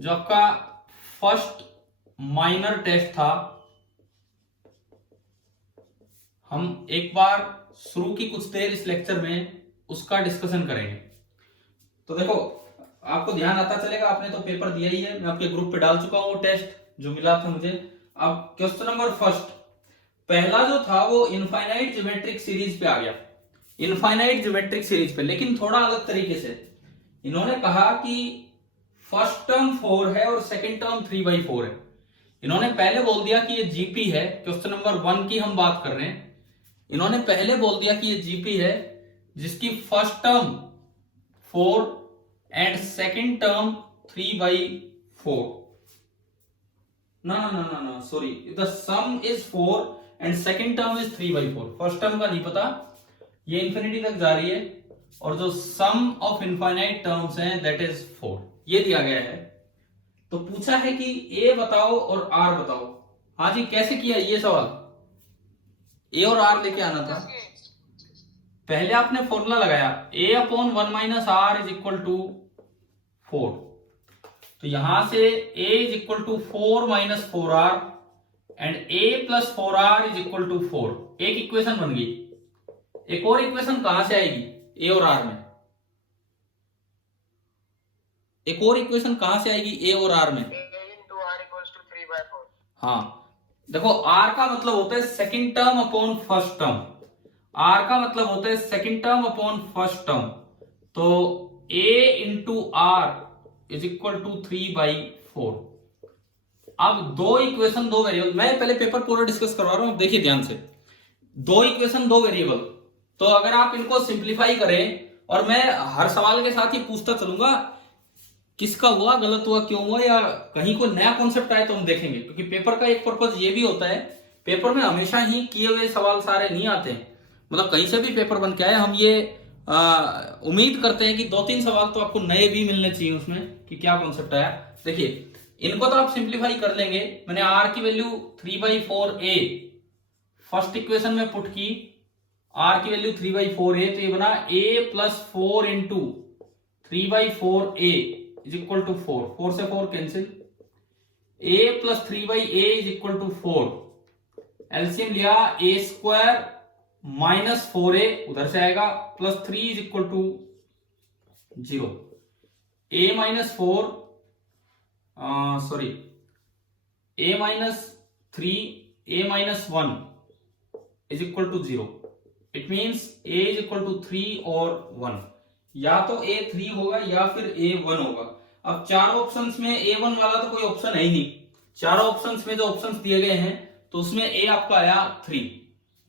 जो आपका first minor test था, हम एक बार शुरू की कुछ देर इस लेक्चर में उसका डिस्कशन करेंगे। तो देखो, आपको ध्यान आता चलेगा, आपने तो पेपर दिया ही है, मैं आपके ग्रुप पे डाल चुका हूं वो टेस्ट जो मिला था मुझे। अब क्वेश्चन नंबर फर्स्ट, पहला जो था वो इनफाइनाइट ज्योमेट्रिक सीरीज पे आ गया, इनफाइनाइट ज्योमेट्रिक सीरीज पे, लेकिन थोड़ा अलग तरीके से। इन्होंने कहा कि फर्स्ट टर्म 4 है और सेकंड टर्म 3/4 है। इन्होंने पहले बोल दिया कि ये जीपी है, क्वेश्चन नंबर 1 की हम बात कर रहे हैं। इन्होंने पहले बोल दिया कि ये जीपी है जिसकी first term 4 and second term 3/4। ना ना ना ना ना sorry, the some is 4 and second term is 3/4। First term का नहीं पता, ये इंफिनिटी तक जा रही है, और जो सम ऑफ इनफाइनाइट टर्म्स हैं दैट इज 4, ये दिया गया है। तो पूछा है कि ए बताओ और आर बताओ। हाँ जी, कैसे किया ये सवाल? ए और आर लेके आना था। पहले आपने फॉर्मूला लगाया a/1 - r is equal to 4। तो यहां से a is equal to 4 - 4r and a + 4r is equal to 4। एक इक्वेशन बन गई। एक और इक्वेशन कहां से आएगी a और r में? एक और इक्वेशन कहां से आएगी a और r में? हाँ, देखो r का मतलब होता है second term upon first term. r का मतलब होता है second term upon first term. तो a into r is equal to 3/4। अब दो इक्वेशन दो वेरिएबल, मैं पहले पेपर पूरा डिस्कस करवा रहा हूं, देखिए ध्यान से। दो इक्वेशन दो वेरिएबल, तो अगर आप इनको सिंप्लीफाई करें, और मैं हर सवाल के साथ ही पूछता चलूंगा किसका हुआ, गलत हुआ, क्यों हुआ, या कहीं कोई नया कॉन्सेप्ट आए तो हम देखेंगे। क्योंकि पेपर का एक पर्पज ये भी होता है, पेपर में हमेशा ही किए हुए सवाल सारे नहीं आते हैं, मतलब कहीं से भी पेपर बन के आए, हम ये उम्मीद करते हैं कि 2-3 सवाल तो आपको नए भी मिलने चाहिए उसमें कि क्या कॉन्सेप्ट आया। देखिए, इनको तो आप सिंप्लीफाई कर लेंगे। मैंने आर की वैल्यू 3/4a फर्स्ट इक्वेशन में पुट की, आर की वैल्यू 3/4a, तो ये बना a + 4 into 3/4a is equal to 4। 4 से 4 cancel, a + 3/a is equal to 4। LCM लिया, a² - 4a उधर से आएगा, +3 is equal to 0। a - 4 sorry a - 3 a - 1 is equal to 0। It means a is equal to 3 और 1। या तो a 3 होगा या फिर a 1 होगा। अब चार ऑप्शंस में a 1 वाला तो कोई ऑप्शन है ही नहीं। चारों ऑप्शंस में जो ऑप्शंस दिए गए हैं तो उसमें a आपका आया 3,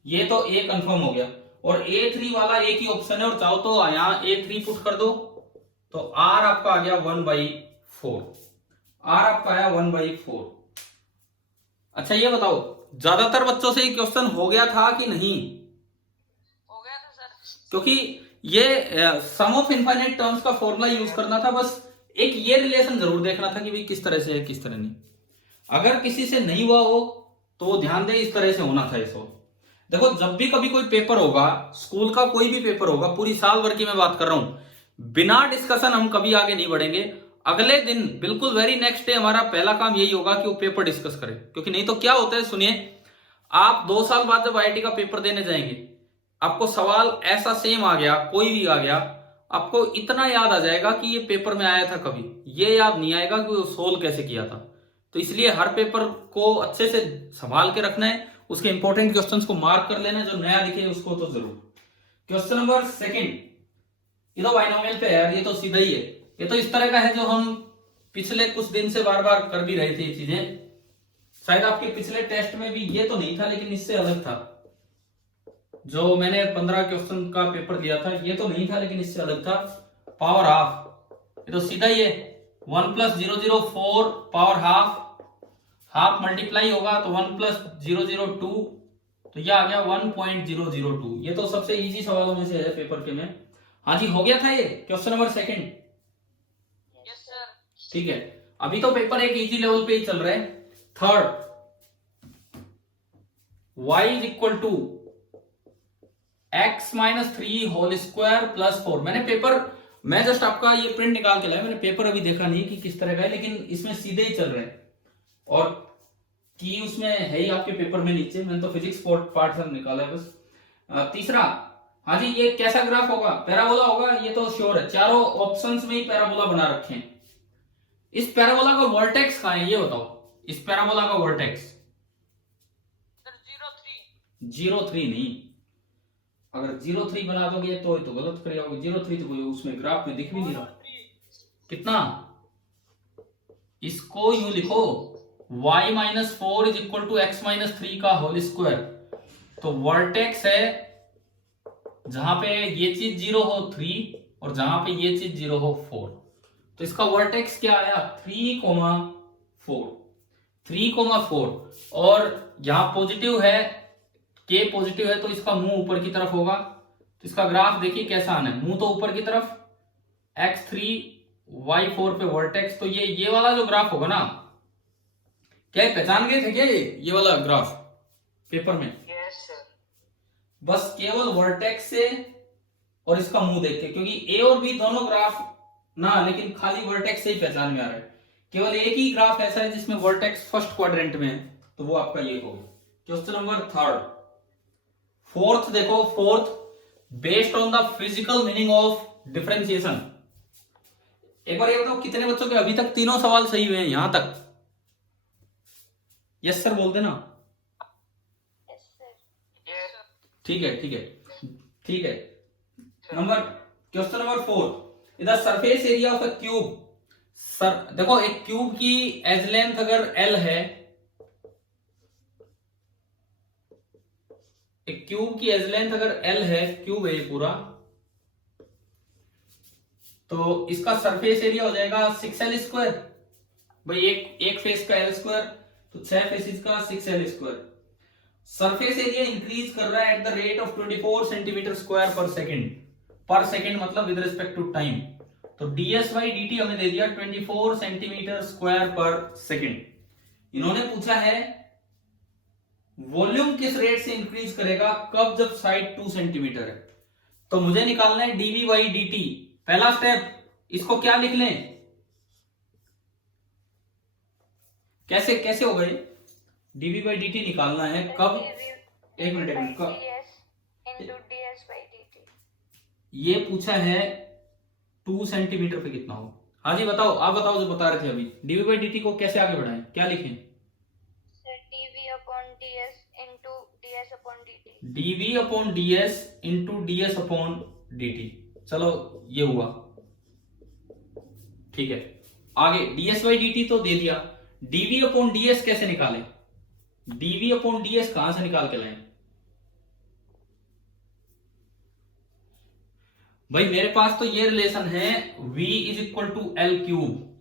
ये तो a कंफर्म हो गया। और a3 वाला एक ही ऑप्शन है, और चाहो तो यहाँ a3 पुट कर दो, तो r आपका आ गया 1/4। r आपका आया 1/4। अच्छा ये बताओ, ज्यादातर बच्चों से ये क्वेश्चन हो गया था कि नहीं? हो गया था सर। क्योंकि ये सम ऑफ इनफाइनाइट टर्म्स का फॉर्मूला यूज करना था, बस एक ये रिलेशन जरूर देखना था कि भाई किस तरह से है किस तरह नहीं। अगर किसी से नहीं हुआ हो तो वो ध्यान दे, इस तरह से होना था इसको। देखो, जब भी कभी कोई पेपर होगा, स्कूल का कोई भी पेपर होगा, पूरी साल भर की मैं बात कर रहा हूं, बिना डिस्कशन हम कभी आगे नहीं बढ़ेंगे। अगले दिन बिल्कुल वेरी नेक्स्ट डे हमारा पहला काम यही होगा कि वो पेपर डिस्कस करें। क्योंकि नहीं तो क्या होता है, सुनिए, आप 2 साल बाद जब आईआईटी का पेपर देने जाएंगे, आपको सवाल ऐसा सेम आ गया, कोई भी आ गया, आपको इतना याद आ जाएगा कि ये पेपर में आया था कभी, ये याद नहीं आएगा कि वो सोल्व कैसे किया था। तो इसलिए हर पेपर को अच्छे से संभाल के रखना है, उसके इंपॉर्टेंट क्वेश्चंस को मार्क कर लेना, जो नया दिखे उसको तो जरूर। क्वेश्चन नंबर सेकंड, ये तो बाइनोमियल पे है, ये तो सीधा ही है। ये तो इस तरह का है जो हम पिछले कुछ दिन से बार बार कर भी रहे थे ये चीजें। शायद आपके पिछले टेस्ट में भी ये तो नहीं था, लेकिन इससे अलग था। जो मैंने 15 क्वेश्चन का पेपर दिया था, ये तो नहीं था लेकिन इससे अलग था। पावर हाफ, ये तो सीधा ही है, 1 + 004 पावर हाफ, हाफ मल्टीप्लाई होगा तो 1 + 002, तो ये आ गया 1.002। ये तो सबसे इजी सवालों में से है पेपर के में। हाँ जी, हो गया था ये question number second. Yes sir. ठीक है, अभी तो पेपर एक इजी लेवल पे ही चल रहा है। Third, y is equal to x - 3 whole square + 4। मैंने पेपर मैं जस्ट आपका ये प्रिंट निकाल के लाया, मैंने पेपर अभी देखा नहीं कि किस तरह का है, लेकिन इसमें सीधे ही चल रहे हैं और की उसमें है ही आपके पेपर में नीचे। मैंने तो फिजिक्स पार्ट सब निकाला है बस। तीसरा, हाँ जी, ये कैसा ग्राफ होगा? पैराबोला होगा, ये तो श्योर है। चारों ऑप्शंस में ही पैराबोला बना रखे हैं। इस पैराबोला का वर्टेक्स कहाँ है ये बताओ, इस पैराबोला का वर्टेक्स। सर 0 3। 0 3 नहीं, अगर 0 3 बना दोगे तो गलत कर जाओगे। 0 3 तो कोई उसमें ग्राफ में दिख भी नहीं रहा। कितना? इसको यूं लिखो, y-4 is equal to x-3 का होल स्क्वायर। तो वर्टेक्स है जहां पे ये चीज 0 हो 3 और जहां पे ये चीज 0 हो 4। तो इसका वर्टेक्स क्या आया? 3,4। 3,4 और यहां पॉजिटिव है, के पॉजिटिव है तो इसका मुंह ऊपर की तरफ होगा। तो इसका ग्राफ देखिए कैसा आना है, मुंह तो ऊपर की तरफ, x3 y4 पे वर्टेक्स। तो ये वाला जो ग्राफ होगा ना, क्या पहचान गए थे क्या ये वाला ग्राफ पेपर में? Yes sir. बस केवल वर्टेक्स से और इसका मुंह देख के, क्योंकि ए और बी दोनों ग्राफ ना, लेकिन खाली वर्टेक्स से ही पहचान में आ रहा है। केवल एक ही ग्राफ ऐसा है जिसमें वर्टेक्स फर्स्ट क्वाड्रेंट में है, तो वो आपका ये होगा। Question number 3। फोर्थ देखो, fourth, based on the physical meaning of differentiation. एक बार ये बताओ कितने बच्चों के अभी तक तीनों सवाल सही हुए हैं यहां तक? यस सर बोल देना। Yes sir. Yes sir. ठीक है ठीक है ठीक है। Question number 4, the surface area of a cube. Sir देखो, एक क्यूब की एज लेंथ अगर L है, एक क्यूब की एज लेंथ अगर L है, क्यूब है ये पूरा, तो इसका सरफेस एरिया हो जाएगा 6L स्क्वायर। भाई एक फेस का L स्क्वायर, तो 6 फेसेस का 6L square. Surface area increase कर रहा है at the rate of 24 centimetre square पर सेकेंड। पर सेकेंड मतलब विद रिस्पेक्ट टू टाइम। तो ds बाई dt हमें दे दिया 24 सेंटीमीटर स्क्वायर पर सेकेंड। इन्होंने पूछा है वॉल्यूम किस रेट से इंक्रीज करेगा, कब, जब साइड 2 सेंटीमीटर है। तो मुझे निकालना है dv बाई dt। पहला स्टेप, इसको क्या लिख लें, कैसे कैसे होगा ये? dv बाई dt निकालना है कब, एक मिनट कब, ये पूछा है 2 सेंटीमीटर पे कितना होगा। हाँ जी बताओ, आप बताओ जो बता रहे थे अभी, dv बाई dt को कैसे आगे बढ़ाएं, क्या लिखें? dv upon ds into ds upon dt। dv upon ds into ds upon dt। चलो ये हुआ, ठीक है। आगे ds बाई dt तो दे दिया, dv अपॉन ds कैसे निकालें? dv अपॉन ds कहां से निकाल के लाएं? भाई मेरे पास तो ये रिलेशन है, v is equal to l cube,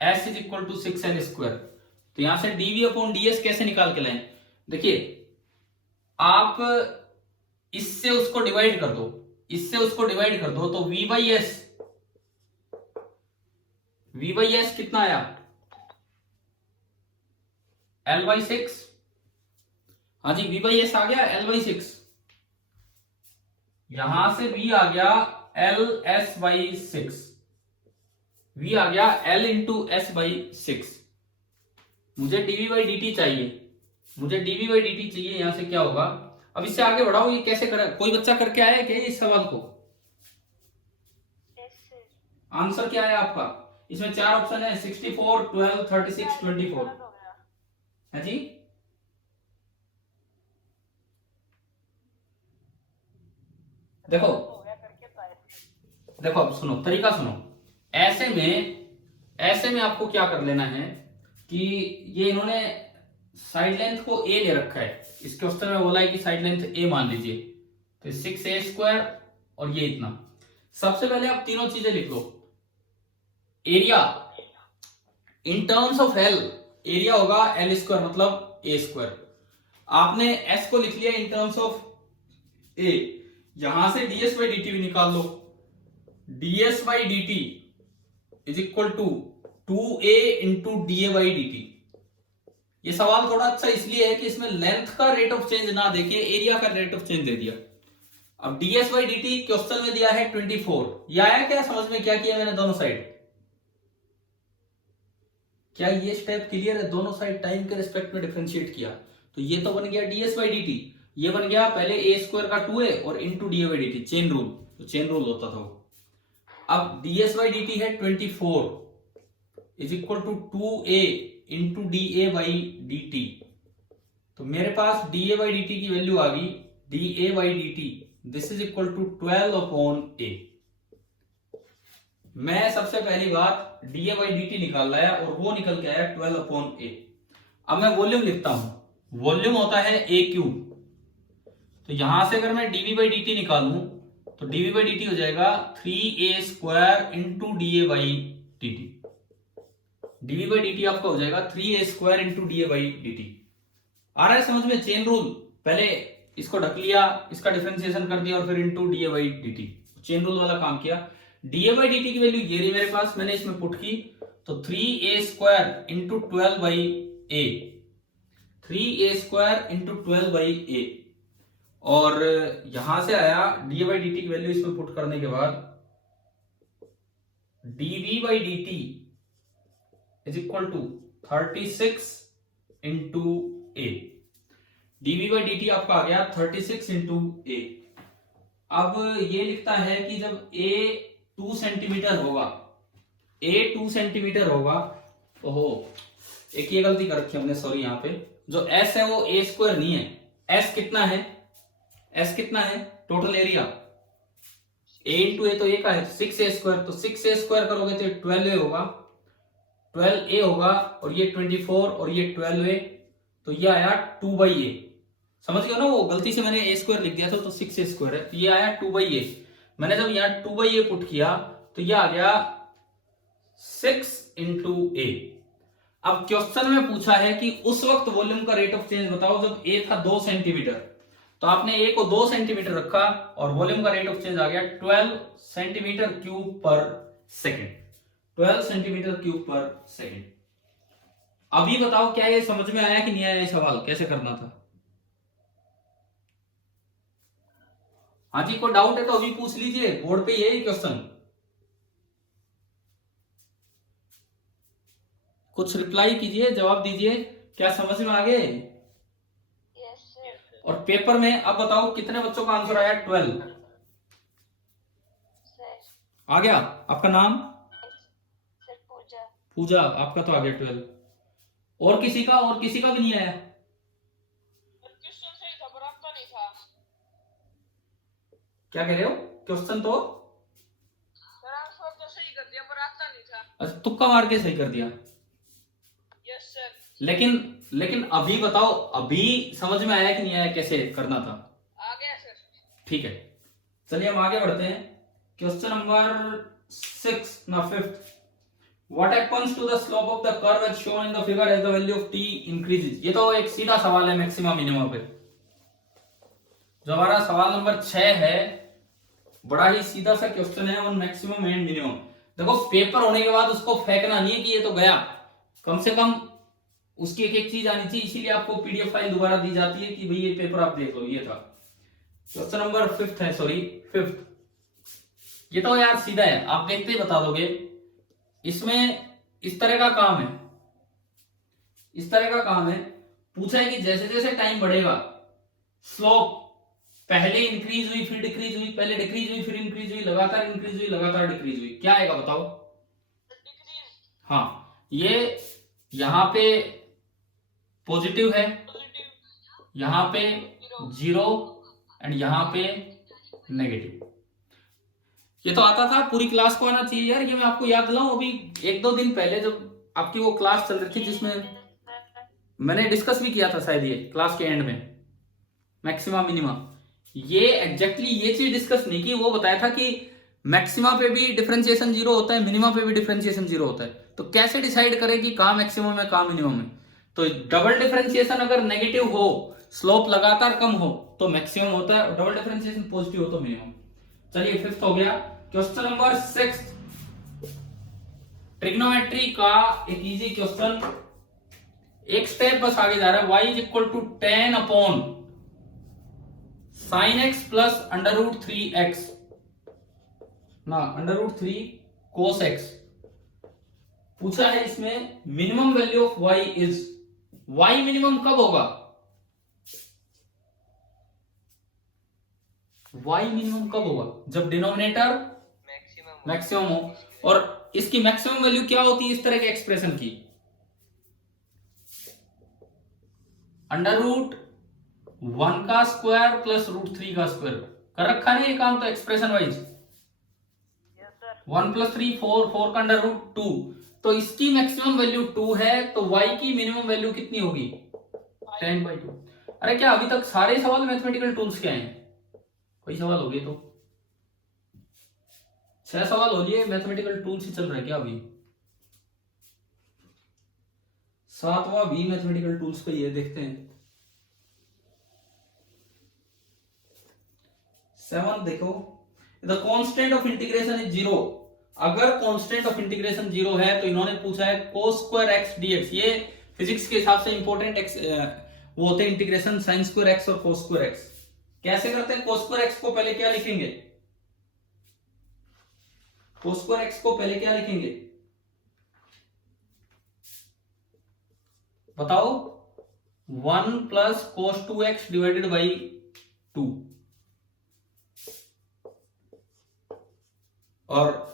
s is equal to 6L square. तो यहां से dv अपॉन ds कैसे निकाल के लाएं? देखिए, आप इससे उसको डिवाइड कर दो, इससे उसको डिवाइड कर दो, तो v बाई एस कितना आया? L by 6। हाँ जी, v बाई एस आ गया L बाई 6। यहां से v आ गया L s बाई 6, v आ गया L इंटू एस बाई 6। मुझे dv बाई dt चाहिए, मुझे dv बाई dt चाहिए। यहां से क्या होगा, अब इससे आगे बढ़ाओ, ये कैसे करें? कोई बच्चा करके आया क्या इस सवाल को? आंसर क्या है आपका? इसमें 4 ऑप्शन है, 64, 12, 36, 24। है जी, देखो देखो, अब सुनो, तरीका सुनो। ऐसे में आपको क्या कर लेना है कि ये इन्होंने साइड लेंथ को a ले रखा है, इस क्वेश्चन में बोला है कि साइड लेंथ a मान लीजिए, तो 6a स्क्वायर और ये इतना। सबसे पहले आप तीनों चीजें लिख लो। Area in terms of L, area होगा L स्क्वायर मतलब a स्क्वायर। आपने s को लिख लिया इन टर्म्स ऑफ a, यहां से ds बाई dt भी निकाल लो। ds by dt is equal to 2a into da by dt। ये सवाल थोड़ा अच्छा इसलिए है कि इसमें लेंथ का रेट ऑफ चेंज ना देके एरिया का रेट ऑफ चेंज दे दिया। अब ds बाई dt क्वेश्चन में दिया है 24। ये आया क्या समझ में, क्या किया मैंने दोनों साइड? क्या ये स्टेप क्लियर है? दोनों साइड टाइम के रिस्पेक्ट में डिफरेंशिएट किया, तो ये तो बन गया ds बाई dt, ये बन गया पहले a स्क्वायर का 2a और into d by dt, chain rule, तो चेन रूल होता था वो। अब ds बाई dt है 24 is equal to 2a into da by dt, तो मेरे पास da बाई dt की वैल्यू आ गई da by dt, this is equal to 12 upon a। मैं सबसे पहली बात da बाई dt निकाल लाया और वो निकल के आया 12 अपॉन a। अब मैं वॉल्यूम लिखता हूं, वॉल्यूम होता है a क्यूब, तो यहां से अगर मैं dv बाई dt निकालूं तो dv बाई dt हो जाएगा 3a square into da by dt। dv by dt आपका हो जाएगा 3a square into da by dt। आ रहा है समझ में? चेन रूल, पहले इसको ढक लिया, इसका डिफरेंशिएशन कर दिया और फिर into da by dt, chain rule वाला काम किया। da बाई dt की वैल्यू ये रही मेरे पास, मैंने इसमें पुट की, तो 3a square into 12 by a, 3a square into 12 by a, और यहां से आया da बाई dt की वैल्यू इसमें पुट करने के बाद dv by dt is equal to 36 into a, dv by dt आपका आ गया 36 इंटू a। अब ये लिखता है कि जब a 2 सेंटीमीटर होगा, a 2 सेंटीमीटर होगा, ओहो एक ये गलती कर रखी हमने, सॉरी, यहाँ पे जो s है वो a स्क्वायर नहीं है, s कितना है, s कितना है टोटल एरिया, a इंटू ए तो ए का है 6a स्क्वायर, तो 6a स्क्वायर करोगे तो 12a होगा, 12a होगा, और ये 24 और ये 12a, तो ये आया 2 बाई ए। समझ गए ना, वो गलती से मैंने a स्क्वायर लिख दिया था, तो 6a स्क्वायर है, तो ये आया 2 बाई ए। मैंने जब यहाँ 2 बाई ए पुट किया तो ये आ गया 6 इंटू ए। अब क्वेश्चन में पूछा है कि उस वक्त वॉल्यूम का रेट ऑफ चेंज बताओ जब a था 2 सेंटीमीटर, तो आपने a को 2 सेंटीमीटर रखा और वॉल्यूम का रेट ऑफ चेंज आ गया 12 सेंटीमीटर क्यूब पर सेकेंड, 12 सेंटीमीटर क्यूब पर सेकेंड। अभी बताओ क्या ये समझ में आया कि नहीं आया, ये सवाल कैसे करना था? हाँ जी, कोई डाउट है तो अभी पूछ लीजिए, बोर्ड पे यही क्वेश्चन, कुछ रिप्लाई कीजिए, जवाब दीजिए, क्या समझ में आ गए? Yes, sir. और पेपर में अब बताओ कितने बच्चों का आंसर आया? 12। Sir. आ गया? आपका नाम? Sir, पूजा। पूजा, आपका तो आ गया 12। और किसी का? और किसी का भी नहीं आया? क्वेश्चन सही था पर आपका नहीं था। क्या कह रहे हो? क्वेश्चन तो सर आंसर तो सही कर दिया पर आपका नहीं था। अच्छा, तुक्का मार के सही कर दिया। Yes sir. लेकिन अभी बताओ, अभी समझ में आया कि नहीं आया, कैसे करना था? आ गया सर। ठीक है, चलिए हम आगे बढ़ते हैं। क्वेश्चन नंबर 6 ना 5th, what happens to the slope of the curve as shown in the figure as the value of t increases. ये तो एक सीधा सवाल है मैक्सिमम मिनिमम पे। जो हमारा सवाल नंबर 6 है, बड़ा ही सीधा सा क्वेश्चन है ऑन मैक्सिमम एंड मिनिमम। देखो पेपर होने के बाद उसको फेंकना नहीं है कि ये तो गया, कम से कम उसकी एक एक चीज आनी चाहिए, इसीलिए आपको पीडीएफ फाइल दोबारा दी जाती है कि भाई ये पेपर आप देख लो। ये था क्वेश्चन नंबर 5th है, सॉरी 5th। ये तो यार सीधा है, आप देखते ही बता दोगे। इसमें इस तरह का काम है, इस तरह का काम है। पूछा है कि जैसे जैसे टाइम बढ़ेगा स्लोप पहले इंक्रीज हुई फिर डिक्रीज हुई, पहले डिक्रीज हुई फिर इंक्रीज हुई, लगातार इंक्रीज हुई लगातार डिक्रीज हुई, क्या आएगा बताओ? डिक्रीज। हाँ, ये यहां पे पॉजिटिव है, पॉजिटिव। यहां पे जीरो एंड यहां पे नेगेटिव। ये तो आता था, पूरी क्लास को आना चाहिए यार। ये मैं आपको याद दिलाऊं, अभी 1-2 दिन पहले जब आपकी वो क्लास चल रही थी जिसमें मैंने डिस्कस भी किया था शायद, ये क्लास के एंड में मैक्सिमा मिनिमा, ये एग्जैक्टली ये चीज डिस्कस नहीं की। वो बताया था कि मैक्सिमा पे भी डिफरेंशिएशन 0 होता है, मिनिमा पे भी डिफरेंशिएशन 0 होता है, तो कैसे डिसाइड करें कि कहां मैक्सिमम है कहां मिनिमम है? तो डबल डिफरेंशिएशन अगर नेगेटिव हो, स्लोप लगातार कम हो तो मैक्सिमम होता है, और डबल डिफरेंशिएशन पॉजिटिव हो तो मिनिमम। चलिए 5th हो गया। क्वेश्चन नंबर 6 ट्रिग्नोमेट्री का एक इजी क्वेश्चन, एक स्टेप बस आगे जा रहा है। y is equal to 10 upon sine x plus √3x ना √3 cos x पूछा है। इसमें minimum value of y is, y minimum कब होगा? y मिनिमम कब होगा? जब डिनोमिनेटर मैक्सिमम हो। और इसकी मैक्सिमम वैल्यू क्या होती है इस तरह के एक्सप्रेशन की? √1 का स्क्वायर प्लस √3 का स्क्वायर। कर रखा नहीं ये काम तो एक्सप्रेशन वाइज। 1 + 3 4, 4 का √2, तो इसकी मैक्सिमम वैल्यू 2 है, तो y की मिनिमम वैल्यू कितनी होगी? 10/2। अरे क्या अभी तक सारे सवाल मैथमेटिकल टूल्स के आए हैं? कोई सवाल हो गए तो 6 सवाल हो लिए, मैथमेटिकल टूल्स ही चल रहा है क्या अभी? 7वां भी मैथमेटिकल टूल्स पे ये देखते हैं। 7 देखो, the constant of integration is 0। अगर कांस्टेंट ऑफ इंटीग्रेशन 0 है तो इन्होंने पूछा है cos2x dx। ये फिजिक्स के हिसाब से इंपॉर्टेंट वो होते हैं इंटीग्रेशन, sin2x और cos2x। कैसे करते हैं? cos2x को पहले क्या लिखेंगे? cos2x को पहले क्या लिखेंगे बताओ? 1 + cos2x / 2। और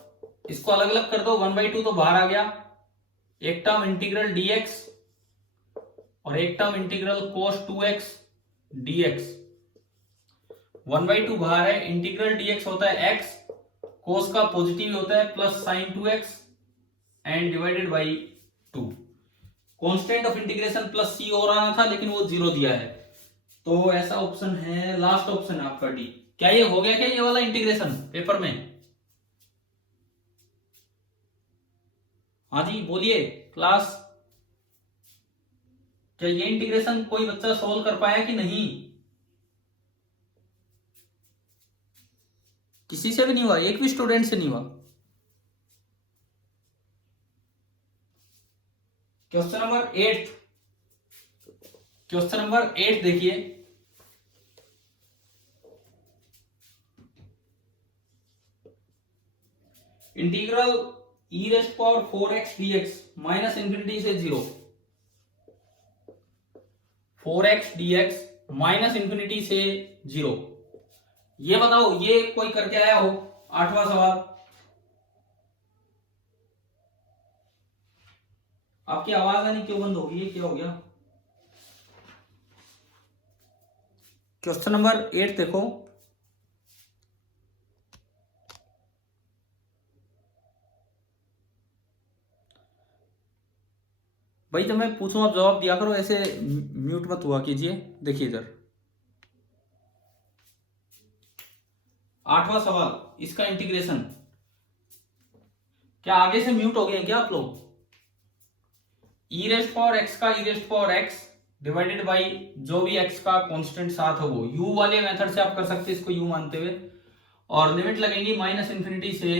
इसको अलग अलग कर दो, 1/2 तो बाहर आ गया। एक टर्म इंटीग्रल dx और एक टर्म इंटीग्रल cos2x dx। 1/2 बाहर है, इंटीग्रल dx होता है x, cos का पॉजिटिव होता है plus sin 2x and divided by 2। Constant of integration plus c और आना था लेकिन वो 0 दिया है, तो ऐसा ऑप्शन है, लास्ट ऑप्शन है आपका डी। क्या ये हो गया क्या ये वाला इंटीग्रेशन पेपर में? हाँ जी बोलिए क्लास, क्या ये इंटीग्रेशन कोई बच्चा सोल्व कर पाया कि नहीं? किसी से भी नहीं हुआ? एक भी स्टूडेंट से नहीं हुआ? क्वेश्चन नंबर 8, क्वेश्चन नंबर 8 देखिए। इंटीग्रल e⁴x dx -∞ से 0। 4x dx -∞ से 0। ये बताओ ये कोई करके आया हो? 8वां सवाल। आपकी आवाज आनी क्यों बंद होगी? ये क्या हो गया? क्वेश्चन नंबर 8 देखो। भाई जब मैं पूछूं आप जवाब दिया करो, ऐसे म्यूट मत हुआ कीजिए। देखिए इधर 8वां सवाल, इसका इंटीग्रेशन। क्या आगे से म्यूट हो गए हैं क्या आप लोग? e⁴x का e⁴x डिवाइडेड बाई जो भी x का कांस्टेंट साथ हो वो। u वाले मेथड से आप कर सकते हैं इसको u मानते हुए, और लिमिट लगेगी -∞ से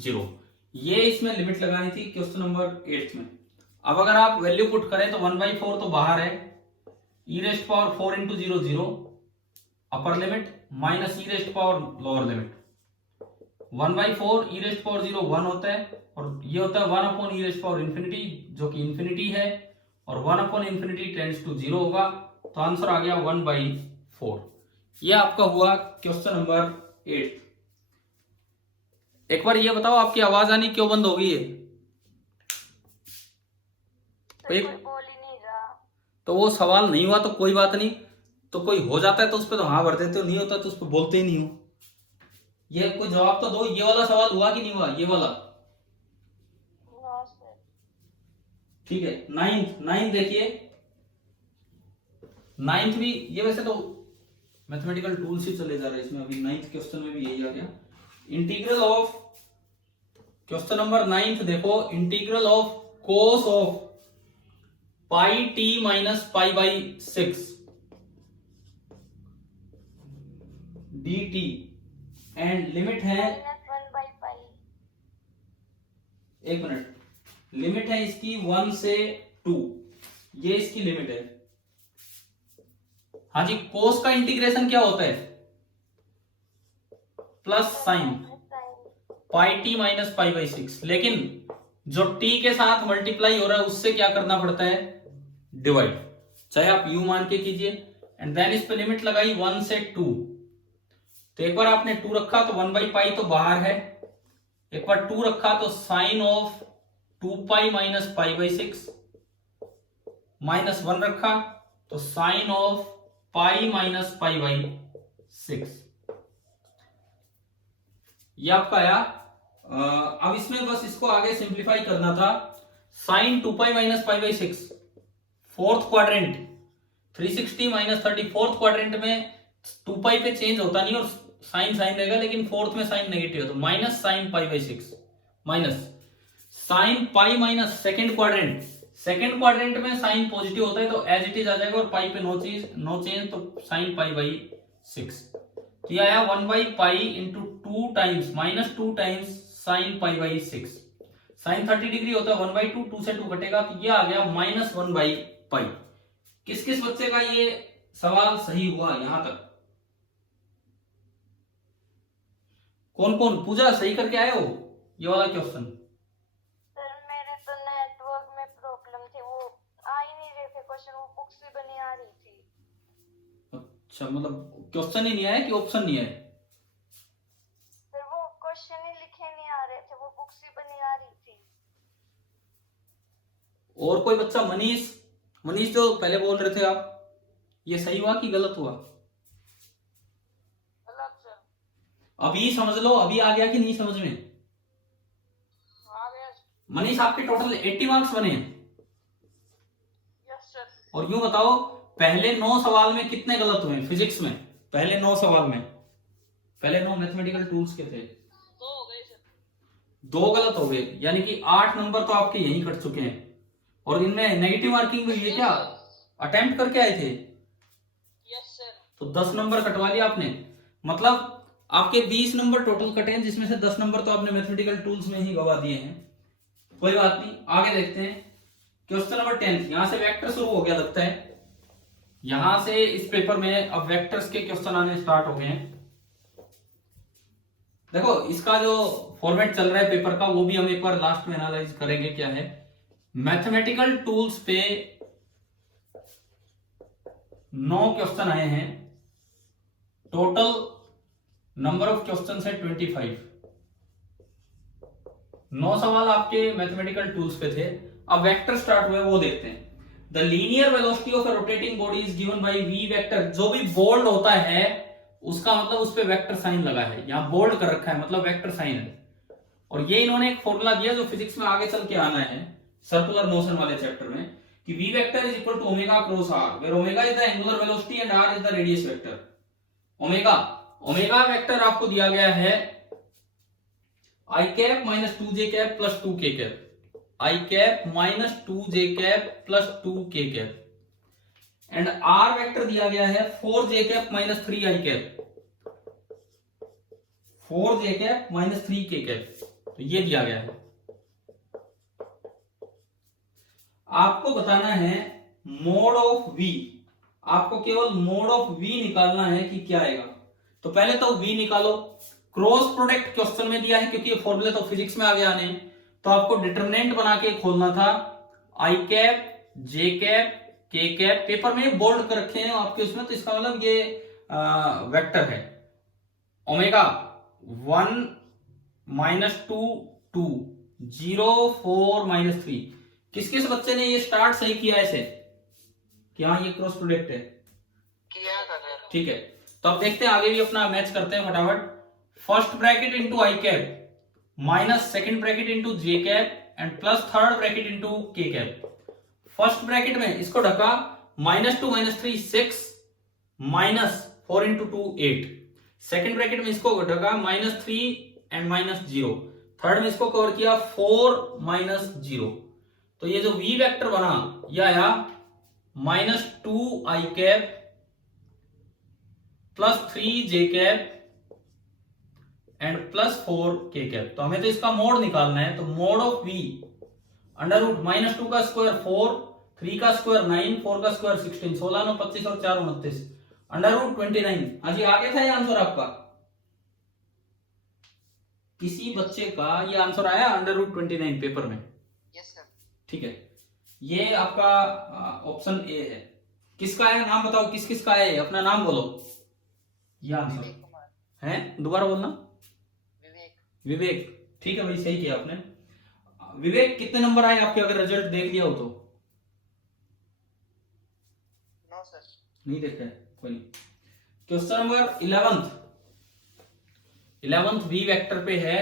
0। ये इसमें लिमिट लगानी थी क्वेश्चन नंबर 8 में। अब अगर आप वैल्यू पुट करें तो 1/4 तो बाहर है, e⁴ × 0 0 upper limit minus e⁴ lower limit. 1/4 e⁴0 1 होता है, और ये होता है 1/e⁻∞ जो कि इंफिनिटी है, और 1/∞ टेंड्स टू 0 होगा, तो आंसर आ गया 1/4। ये आपका हुआ क्वेश्चन नंबर 8। एक बार ये बताओ आपकी आवाज आनी क्यों बंद हो गई है? कोई बोल ही नहीं रहा। तो वो सवाल नहीं हुआ तो कोई बात नहीं, तो कोई हो जाता है तो उस पर तो हाँ भर देते हो, नहीं होता तो उस पर बोलते ही नहीं हो। ये कोई जवाब तो दो, ये वाला सवाल हुआ कि नहीं हुआ? ये वाला ठीक है। 9th देखिए, 9th भी ये वैसे तो मैथमेटिकल टूल्स ही चले जा रहे हैं इसमें। अभी 9th क्वेश्चन में भी यही आ गया। Integral of, question number 9th देखो, integral of cos of πt - π/6 dt and limit है, -1/π। एक मिनट, लिमिट है इसकी 1 से 2, ये इसकी लिमिट है। हाँ जी, कोस का इंटीग्रेशन क्या होता है? Plus sine pi T minus pi by 6। लेकिन जो टी के साथ मल्टीप्लाई हो रहा है उससे क्या करना पड़ता है, डिवाइड, चाहे आप यू मान के कीजिए। एंड देन इस पे लिमिट लगाई 1 से 2, तो एक बार आपने 2 रखा तो 1 बाई पाई तो बाहर है, एक बार 2 रखा तो sine of 2 pi minus pi by 6, minus 1 रखा तो sine of pi minus pi by 6। ये आपका आया। अब इसमें बस इसको आगे सिंप्लीफाई करना था। Sine 2 pi minus pi by 6 fourth quadrant, 360 minus 30 fourth quadrant में 2 पाई पे चेंज होता नहीं और साइन साइन रहेगा, लेकिन फोर्थ में साइन नेगेटिव है तो minus sign pi by 6 minus sine pi minus second quadrant में साइन पॉजिटिव होता है तो एज इट इज आ जाएगा और पाई पे नो चेंज तो साइन पाई बाई 6। तो ये आया 1 by pi into 2 times minus 2 times sine pi by 6। Sine 30 degree होता है 1 बाई 2, 2 से 2 कटेगा तो ये आ गया माइनस 1 बाई पाई। किस किस बच्चे का ये सवाल सही हुआ यहां तक? कौन कौन पूजा सही करके आए हो ये वाला क्वेश्चन? सर मेरे तो नेटवर्क में प्रॉब्लम थी, वो आ ही नहीं रहे थे क्वेश्चन, वो बुक से बनी आ रही थी। अच्छा, मतलब क्वेश्चन ही नहीं आया कि ऑप्शन नहीं आया? सर वो क्वेश्चन ही लिखे नहीं आ रहे थे, वो बुक से बनी आ रही थी। और कोई बच्चा? मनीष जो पहले बोल रहे थे आप, ये सही हुआ कि गलत हुआ? गलत सर। अभी समझ लो, अभी आ गया कि नहीं समझ में? आ गया। मनीष आपके टोटल 80 मार्क्स बने हैं। Yes sir. और यूं बताओ पहले 9 सवाल में कितने गलत हुए फिजिक्स में? पहले 9 सवाल में, पहले 9 मैथमेटिकल टूल्स के थे, 2 हो गए सर। 2 गलत हो गए, यानी कि 8 नंबर तो आपके यहीं कट चुके हैं। और इनमें नेगेटिव मार्किंग में ये क्या अटेम्प्ट करके आए थे? Yes sir. तो 10 नंबर कटवा लिया आपने, मतलब आपके 20 नंबर टोटल कटे हैं, जिसमें से 10 नंबर तो आपने मैथमेटिकल टूल्स में ही गवा दिए हैं। कोई बात नहीं, आगे देखते हैं क्वेश्चन नंबर 10। यहां से वेक्टर शुरू हो गया लगता है, यहां से इस पेपर में अब वेक्टर्स के क्वेश्चन आने स्टार्ट हो गए हैं। देखो इसका जो फॉर्मेट चल रहा है पेपर का वो भी हम एक बार लास्ट में एनालाइज करेंगे क्या है। मैथमेटिकल टूल्स पे 9 क्वेश्चन आए हैं, टोटल नंबर ऑफ क्वेश्चन है 25। 9 सवाल आपके मैथमेटिकल टूल्स पे थे। अब वेक्टर स्टार्ट हुए वो देखते हैं। The linear velocity of a rotating body is given by v vector. जो भी बोल्ड होता है उसका मतलब उस पे वेक्टर साइन लगा है, यहां बोल्ड कर रखा है मतलब वेक्टर साइन है। और ये इन्होंने एक फॉर्मूला दिया जो फिजिक्स में आगे चल के आना है सर्कुलर मोशन वाले चैप्टर में, कि v vector is equal to omega cross r, where omega is the angular velocity and r is the radius vector. Omega vector आपको दिया गया है i cap minus 2j cap plus 2k cap, i cap minus 2j cap plus 2k cap, and r vector दिया गया है 4j cap minus 3i cap, 4j cap minus 3k cap. तो ये दिया गया है, आपको बताना है मोड ऑफ v। आपको केवल मोड ऑफ v निकालना है कि क्या आएगा। तो पहले तो v निकालो, क्रॉस प्रोडक्ट क्वेश्चन में दिया है क्योंकि ये फॉर्मूले तो फिजिक्स में आगे आने हैं, तो आपको डिटरमिनेंट बना के खोलना था। i cap, j cap, k cap, paper में बोल्ड कर रखे हैं आपके उसमें, तो इसका मतलब ये वेक्टर है। Omega 1 minus 2 2 0 4 minus 3। किस किस बच्चे ने ये स्टार्ट सही किया ऐसे कि हाँ ये क्रॉस प्रोडक्ट है? किया था सर। ठीक है, तो अब देखते हैं आगे भी अपना मैच करते हैं फटाफट। First bracket into I cap minus second bracket into J cap and plus third bracket into के कैप। फर्स्ट ब्रैकेट में इसको ढका minus 2 minus 3 6 minus 4 into 2 8। Second bracket में इसको ढका माइनस 3 एंड माइनस 0। थर्ड में इसको कवर किया 4 माइनस 0। तो ये जो v वेक्टर बना ये आया minus 2 I cap plus 3 J cap and plus 4 के कैप। तो हमें तो इसका मोड निकालना है, तो mod of v under root minus 2 का स्क्वायर 4, 3 का स्क्वायर 9, 4 का स्क्वायर 16, 16 9 25 और 4 29 अंडर रूट 29। हाँ जी, आगे था ये आंसर आपका। किसी बच्चे का ये आंसर आया √29 पेपर में। Yes sir. ठीक है, ये आपका ऑप्शन ए है। किसका है नाम बताओ, किस किस का है ये? अपना नाम बोलो। ये आंसर विवेक कुमार। है, दोबारा बोलना। विवेक। विवेक, ठीक है भाई, सही किया आपने। विवेक कितने नंबर आए आपके, अगर रिजल्ट देख लिया हो तो? No sir. नहीं देखा है, कोई नहीं। Question number 11th V vector पे है।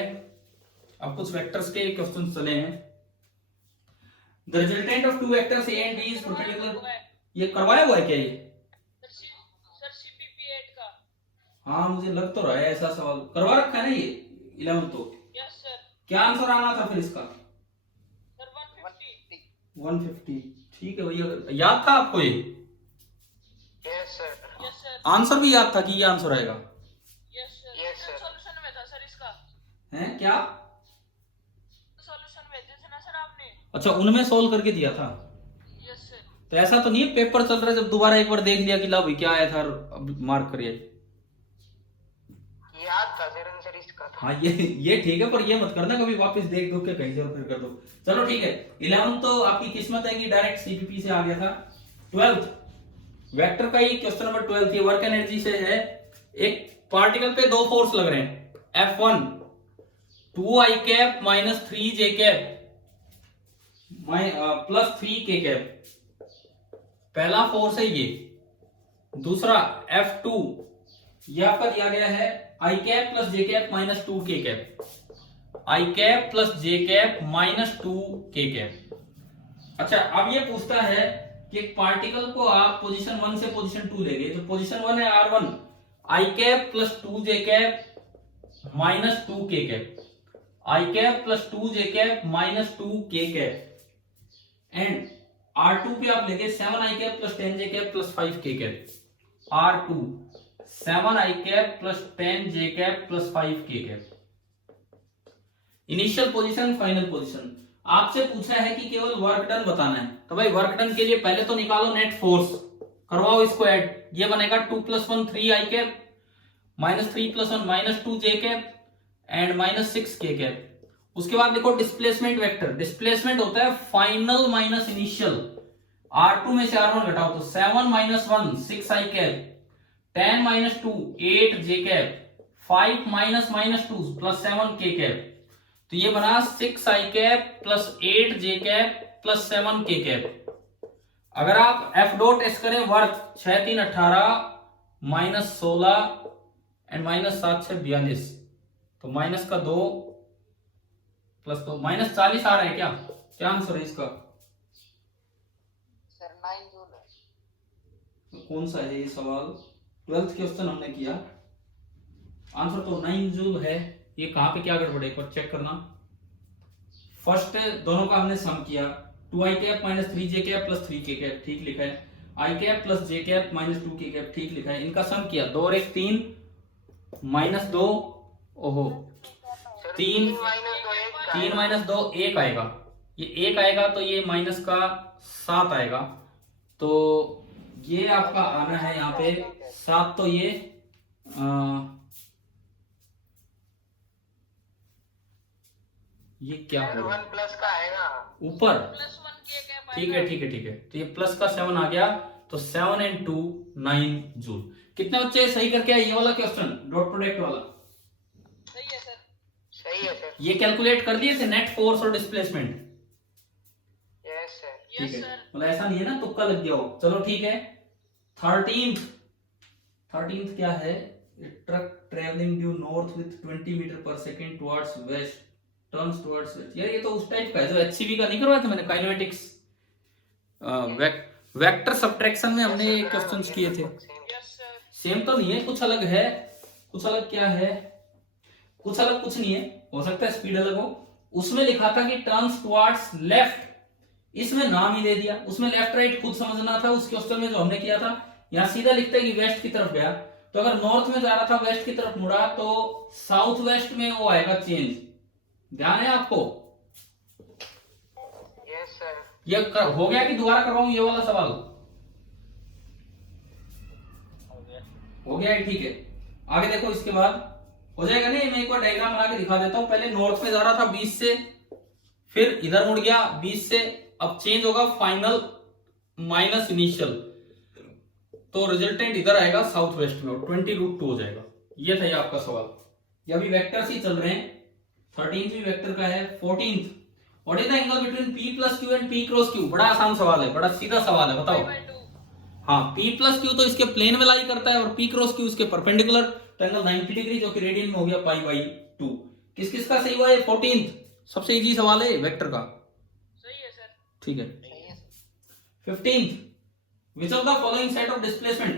अब कुछ वेक्टर्स के क्वेश्चन चले हैं। The resultant of two vectors A and B is perpendicular. ये करवाया हुआ है क्या ये? सर CPP 8 का। हाँ मुझे लग तो रहा है ऐसा सवाल करवा रखा है ना ये 11th तो। Yes sir. क्या आंसर आना था फिर इसका? सर 150। 150, ठीक है भैया। याद था आपको ये? Yes sir. Yes sir. Answer भी याद था कि ये आंसर आएगा? Yes sir. Yes sir. Solution में था सर इसका। है क्या? सॉल्यूशन भेजे थे ना सर आपने। अच्छा, उनमें सोल्व करके दिया था। Yes sir. तो ऐसा तो नहीं है पेपर चल रहा है जब दोबारा एक बार देख लिया कि ला भाई क्या आया था और अब मार्क करिए? याद था सर आंसर इसका था। हाँ ये ठीक है, पर ये मत करना कभी वापस देख दो के कहीं से और फिर कर दो। चलो ठीक है, 11 तो आपकी किस्मत है कि डायरेक्ट सीपीपी से आ गया था। 12th वेक्टर का ही क्वेश्चन नंबर 12 ये वर्क एनर्जी से है। एक पार्टिकल पे दो फोर्स लग रहे हैं, F1 2i cap minus 3j cap plus 3k cap. पहला फोर्स है ये। दूसरा F2 ये आपका दिया गया है i cap plus j cap minus 2k cap. i cap plus j cap minus 2k cap. अच्छा, अब ये पूछता है कि एक पार्टिकल को आप पोजीशन 1 से पोजीशन 2 लेंगे। तो पोजीशन 1 है R1 i cap plus 2j cap minus 2k cap. i cap plus 2j cap minus 2k cap. And R2 पे आप लेंगे 7i cap plus 10j cap plus 5k cap. R2 7i cap plus 10j cap plus 5k cap. Initial position, final position. आपसे पूछा है कि केवल work done बताना है। तो भाई वर्क डन के लिए पहले तो निकालो नेट फोर्स, करवाओ इसको ऐड। ये बनेगा 2 + 1 3i cap minus 3 + 1 minus 2j cap and minus 6k cap. उसके बाद लिखो डिस्प्लेसमेंट वेक्टर। डिस्प्लेसमेंट होता है फाइनल माइनस इनिशियल। R2 में से R1 घटाओ तो 7 - 1 6i cap, 10 - 2 8j cap, 5 - 2 plus 7k cap. तो ये बना 6i cap plus 8j cap plus 7k cap. अगर आप F डॉट एस करें वर्क 6 3 18 माइनस 16 एंड माइनस 7 6 42, तो माइनस का 2 प्लस 2 माइनस 40 आ रहा है। क्या आंसर है इसका? सर 9 जूल है। तो कौन सा है ये सवाल? 12th क्वेश्चन हमने किया, आंसर तो 9 जूल है। ये कहां पे क्या गड़बड़ है एक बार चेक करना। फर्स्ट दोनों का हमने सम किया, 2i cap minus 3j cap plus 3k cap, ठीक लिखा है। i cap plus j cap minus 2k cap, ठीक लिखा है। इनका सम किया 2 और 1 3 माइनस 2, ओहो 3 माइनस 2 1 आएगा। ये 1 आएगा तो ये माइनस का 7 आएगा। तो ये आपका आना है यहाँ पे 7। तो ये क्या होगा? 1 प्लस का आएगा ऊपर प्लस 1k कैप। ठीक है ठीक है ठीक है। तो ये प्लस का 7 आ गया। तो 7 × 2 9 जूल। कितने बच्चे सही करके आए ये वाला क्वेश्चन, डॉट प्रोडक्ट वाला? सही है सर। सही है सर। ये कैलकुलेट कर दिए थे नेट फोर्स और डिस्प्लेसमेंट? Yes sir. ठीक है, मतलब ऐसा नहीं है ना तुक्का लग गया हो। चलो ठीक है। 13th क्या है? Truck travelling due north with 20 metre per second towards west turns towards west. यार ये तो उस टाइप का है जो HCV का नहीं करवाया था मैंने, काइनेमेटिक्स वेक्टर सब्ट्रैक्शन में हमने क्वेश्चंस किए थे। Yes sir. सेम तो नहीं है, कुछ अलग है। कुछ अलग क्या है? कुछ अलग कुछ नहीं है, हो सकता है स्पीड अलग हो। उसमें लिखा था कि टर्न्स टुवर्ड्स लेफ्ट, इसमें नाम ही दे दिया। उसमें लेफ्ट राइट खुद समझना था। उस क्वेश्चन में जो हमने किया था यहाँ सीधा लिखता है कि वेस्ट की तरफ गया। तो अगर नॉर्थ में जा रहा था वेस्ट की तरफ मुड़ा तो साउथ वेस्ट में वो आएगा चेंज। ध्यान है आपको? Yes sir. ये हो गया कि दोबारा करवाऊं ये वाला सवाल? हो गया है, ठीक है। आगे देखो इसके बाद हो जाएगा नहीं। मैं एक बार डायग्राम बना के दिखा देता हूं। पहले नॉर्थ में जा रहा था 20 से, फिर इधर मुड़ गया 20 से, अब चेंज होगा फाइनल माइनस इनिशियल, तो रिजल्टेंट इधर आएगा साउथ वेस्ट में, और 20√2 हो जाएगा। ये था ये आपका सवाल। ये अभी वेक्टर्स ही चल रहे हैं। 13th भी वेक्टर का है। 14th, what is the angle between P plus Q and P cross Q? बड़ा आसान सवाल है, बड़ा सीधा सवाल है, बताओ। 5/2। हाँ, P प्लस Q तो इसके प्लेन में लाई करता है, और P क्रॉस Q इसके परपेंडिकुलर, तो एंगल 90 डिग्री, जो कि रेडियन में हो गया π/2। किस किस का सही हुआ है? 14th सबसे इजी सवाल है वेक्टर का। सही है सर। ठीक है। 15th, which of the following set of displacement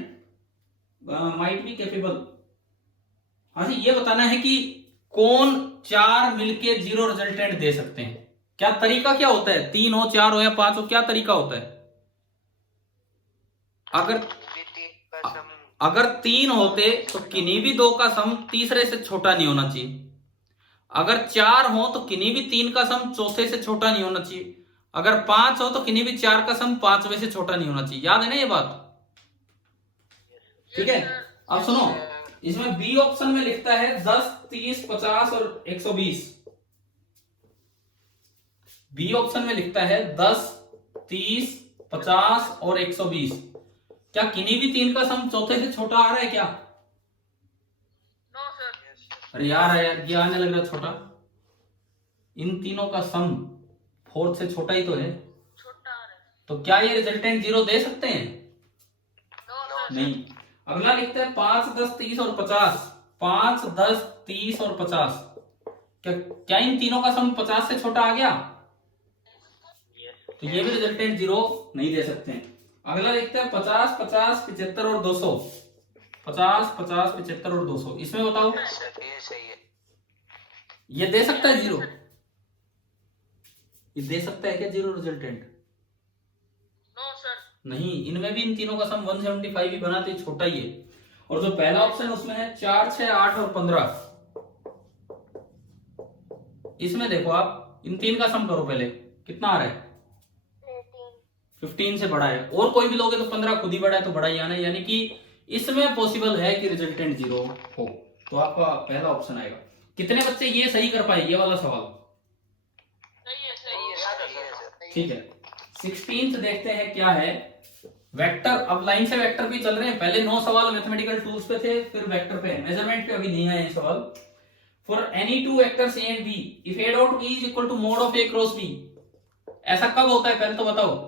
might be capable? हाँ जी, ये बताना है कि कौन चार मिलके जीरो रिजल्टेंट दे सकते हैं। क्या तरीका क्या होता है? 3 हो, 4 हो या 5 हो, क्या तरीका होता है? अगर 3 होते तो किन्हीं भी 2 का सम तीसरे से छोटा नहीं होना चाहिए। अगर 4 हो तो किन्हीं भी 3 का सम चौथे से छोटा नहीं होना चाहिए। अगर 5 हो तो किन्हीं भी 4 का सम 5वें से छोटा नहीं होना चाहिए। याद है ना ये बात? ठीक है। अब सुनो, इसमें बी ऑप्शन में लिखता है 10, 30, 50 और 120। बी ऑप्शन में लिखता है 10, 30, 50 और 120। क्या किन्हीं भी 3 का सम चौथे से छोटा आ रहा है क्या? No sir. अरे यार ये आने लग रहा है छोटा। इन तीनों का सम 4 से छोटा ही तो है, छोटा आ रहा है। तो क्या ये रिजल्टेंट 0 दे सकते हैं? No sir. नहीं। अगला लिखता है 5, 10, 30 और 50। 5, 10, 30 और 50। क्या इन तीनों का सम 50 से छोटा आ गया? तो ये भी रिजल्टेंट 0 नहीं दे सकते हैं। अगला लिखता है 50, 50, 75 और 200। 50, 50, 75 और 200। इसमें बताओ ये सही है। ये दे सकता है 0? ये दे सकता है क्या 0 रिजल्टेंट? No sir. नहीं, इनमें भी इन तीनों का सम 175 ही बनाते, छोटा ही है। और जो पहला ऑप्शन उसमें है 4, 6, 8 और 15। इसमें देखो आप इन 3 का सम करो पहले, कितना आ रहा है? 15 से बड़ा है। और कोई भी लोगे तो 15 खुद ही बड़ा है, तो बड़ा ही आना है। यानी कि इसमें पॉसिबल है कि रिजल्टेंट 0 हो, तो आपका पहला ऑप्शन आएगा। कितने बच्चे ये सही कर पाए ये वाला सवाल? सही है सर। ठीक है। 16th देखते हैं क्या है। वेक्टर, अब लाइन से वेक्टर भी चल रहे हैं। पहले 9 सवाल मैथमेटिकल टूल्स पे थे, फिर वेक्टर पे। मेजरमेंट पे अभी नहीं आए सवाल। For any two vectors A and B, if A dot B is equal to mod of A cross B, ऐसा कब होता है? पहले तो बताओ,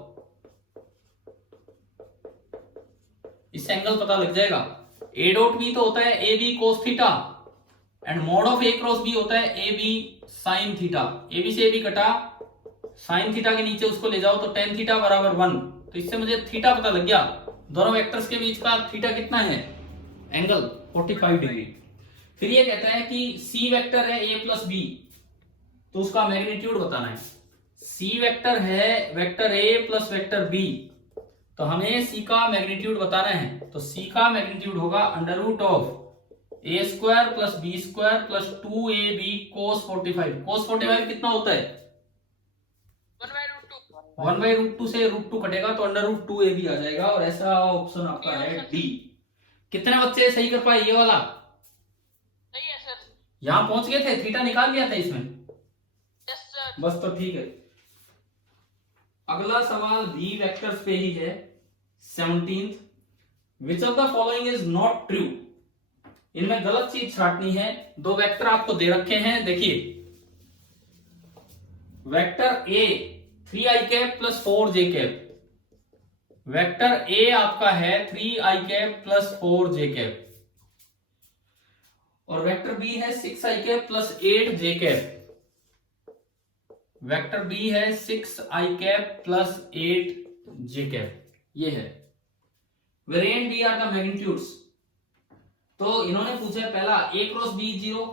इससे एंगल पता लग जाएगा। ए डॉट बी तो होता है A B cos theta, and mod of A cross B होता है A B sine theta. A B से ए बी कटा, साइन थीटा के नीचे उसको ले जाओ तो टेन थीटा बराबर 1। तो इससे मुझे थीटा पता लग गया। दोनों वेक्टर्स के बीच का थीटा कितना है? Angle 45 degree. फिर ये कहता है कि सी वेक्टर है ए प्लस बी, तो उसका मैग्नीट्यूड बताना है। सी वेक्टर है vector A plus vector B, तो हमें सी का मैग्नीट्यूड बताना है। तो सी का मैग्नीट्यूड होगा √ऑफ A square plus B square plus 2ab cos 45। cos 45 कितना होता है? 1/√2। 1/√2 से √2 कटेगा तो √2ab आ जाएगा, और ऐसा ऑप्शन आपका है डी। कितने बच्चे सही कर पाए ये वाला? सही है सर। यहां पहुंच गए थे, थीटा निकाल लिया था इसमें, यस सर। बस तो ठीक है। अगला सवाल बी वेक्टर्स पे ही है। 17th, which of the following is not true? इनमें गलत चीज छाटनी है। 2 वेक्टर आपको दे रखे हैं, देखिए। Vector A 3i cap plus 4j cap, vector A आपका है 3i cap plus 4j cap, और वेक्टर बी है 6i cap plus 8j cap. Vector B है 6i cap plus 8j cap, ये है। Variant D are the magnitudes. तो इन्होंने पूछा है पहला a क्रॉस b 0,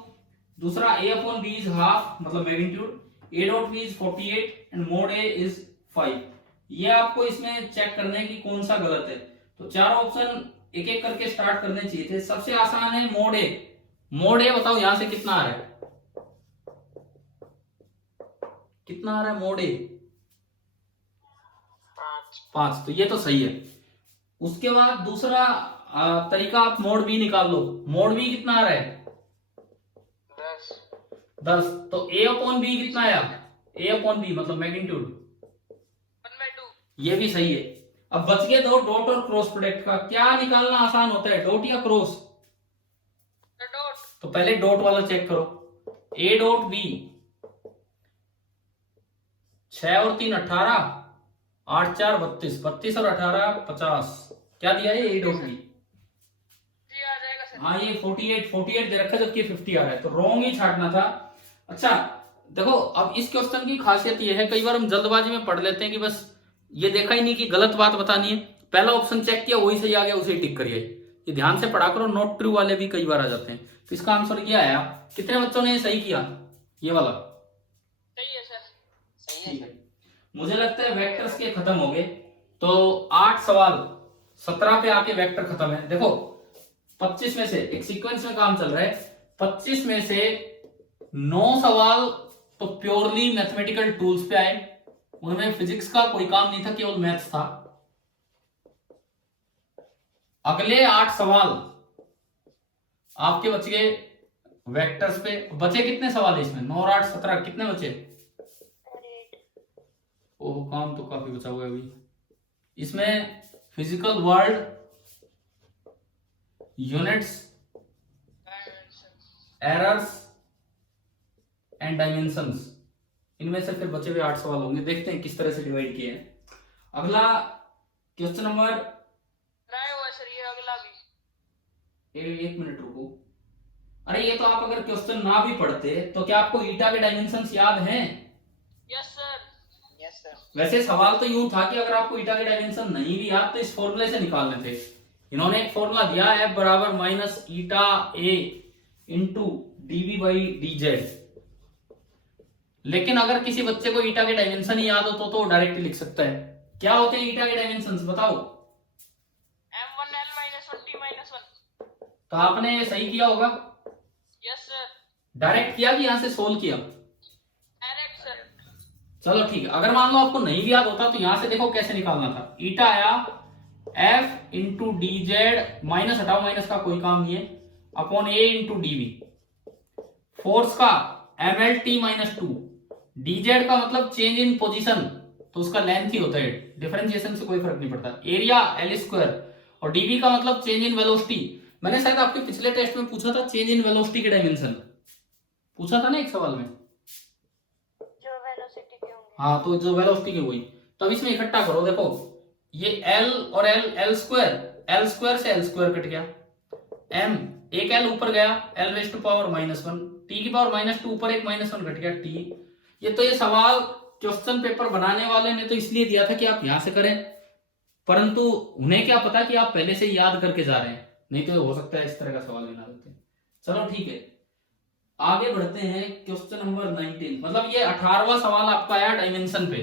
दूसरा a upon b is half, मतलब magnitude, a dot b is 48 and mod a is 5। ये आपको इसमें चेक करना है कि कौन सा गलत है। तो 4 ऑप्शन एक एक करके स्टार्ट करने चाहिए थे। सबसे आसान है मोड a। मोड a बताओ यहां से कितना आ रहा है? कितना आ रहा है मोड a? 5। तो ये तो सही है। उसके बाद दूसरा तरीका, आप मोड बी निकाल लो। मोड बी कितना आ रहा है? 10। तो ए अपॉन बी कितना आया? ए अपॉन बी मतलब मैग्नीट्यूड 1/2। ये भी सही है। अब बच गए दो डॉट और क्रॉस प्रोडक्ट का। क्या निकालना आसान होता है, डॉट या क्रॉस? डॉट। तो पहले डॉट वाला चेक करो, ए डॉट बी 6 और 3 18, 8 4 32, 32 और 18 50। क्या दिया है ए डॉट बी? जी आ जाएगा सर। हाँ ये 48 दे रखा है, जबकि 50 आ रहा है, तो रॉन्ग ही छाटना था। अच्छा देखो, अब इस क्वेश्चन की खासियत ये है, कई बार हम जल्दबाजी में पढ़ लेते हैं कि बस ये देखा ही नहीं कि गलत बात बतानी है, पहला ऑप्शन चेक किया वही सही आ गया, उसे ही टिक करिए। ये ध्यान से पढ़ा करो, नॉट ट्रू वाले भी कई बार आ जाते हैं। तो इसका आंसर ये आया। कितने बच्चों ने सही किया ये वाला? सही है सर। ठीक है, मुझे लगता है वेक्टर्स के खत्म हो गए। तो 8 सवाल 17 पे आके वेक्टर खत्म है। देखो 25 में से एक सीक्वेंस में काम चल रहा है, 25 में से 9 सवाल तो प्योरली मैथमेटिकल टूल्स पे आए, उनमें फिजिक्स का कोई काम नहीं था, केवल मैथ्स था। अगले 8 सवाल आपके बच गए वेक्टर्स पे। बचे कितने सवाल है इसमें? 9 और 8 17, कितने बचे? ओह काम तो काफी बचा हुआ है अभी इसमें। Physical world, units, errors and dimensions, इनमें से फिर बचे हुए 8 सवाल होंगे। देखते हैं किस तरह से डिवाइड किए हैं। अगला क्वेश्चन नंबर, राय हुआ सर ये अगला भी। एक मिनट रुको। अरे ये तो आप अगर क्वेश्चन ना भी पढ़ते तो क्या आपको ईटा के डायमेंशंस याद हैं? Yes sir. Yes sir. वैसे सवाल तो यूं था कि अगर आपको ईटा के डायमेंशन नहीं भी याद तो इस फॉर्मूले से निकालने थे। इन्होंने एक फॉर्मूला दिया है, बराबर minus eta A into d v by d z. लेकिन अगर किसी बच्चे को ईटा के डायमेंशन ही याद हो तो डायरेक्ट लिख सकता है। क्या होते हैं ईटा के डायमेंशंस बताओ? m1l - 1t - 1। तो आपने सही किया होगा। Yes sir. डायरेक्ट किया कि यहां से सोल्व किया? Direct sir. चलो ठीक है, अगर मान लो आपको नहीं भी याद होता तो यहां से देखो कैसे निकालना था। ईटा आया F into d z, minus हटाओ, माइनस का कोई काम नहीं है, upon A into d v. Force का M L T minus 2, d z का मतलब चेंज इन पोजिशन, तो उसका लेंथ ही होता है, डिफरेंशिएशन से कोई फर्क नहीं पड़ता। एरिया एल स्क्वायर, और डीवी का मतलब चेंज इन वेलोसिटी। मैंने शायद आपके पिछले टेस्ट में पूछा था चेंज इन वेलोसिटी के डायमेंशन, पूछा था ना एक सवाल में। जो वेलोसिटी के होंगे। हाँ तो जो वेलोसिटी के वही। तो अब इसमें इकट्ठा करो, देखो ये L और L स्क्वायर से L स्क्वायर कट गया, M एक L ऊपर गया, L raise to power -1, T की पावर -2 ऊपर एक -1 कट गया T। ये सवाल क्वेश्चन पेपर बनाने वाले ने तो इसलिए दिया था कि आप यहां से करें, परंतु उन्हें क्या पता कि आप पहले से याद करके जा रहे हैं, नहीं तो हो सकता है इस तरह का सवाल बना देते। चलो ठीक है, आगे बढ़ते हैं। क्वेश्चन नंबर 19, मतलब ये 18वां सवाल आपका आया डायमेंशन पे।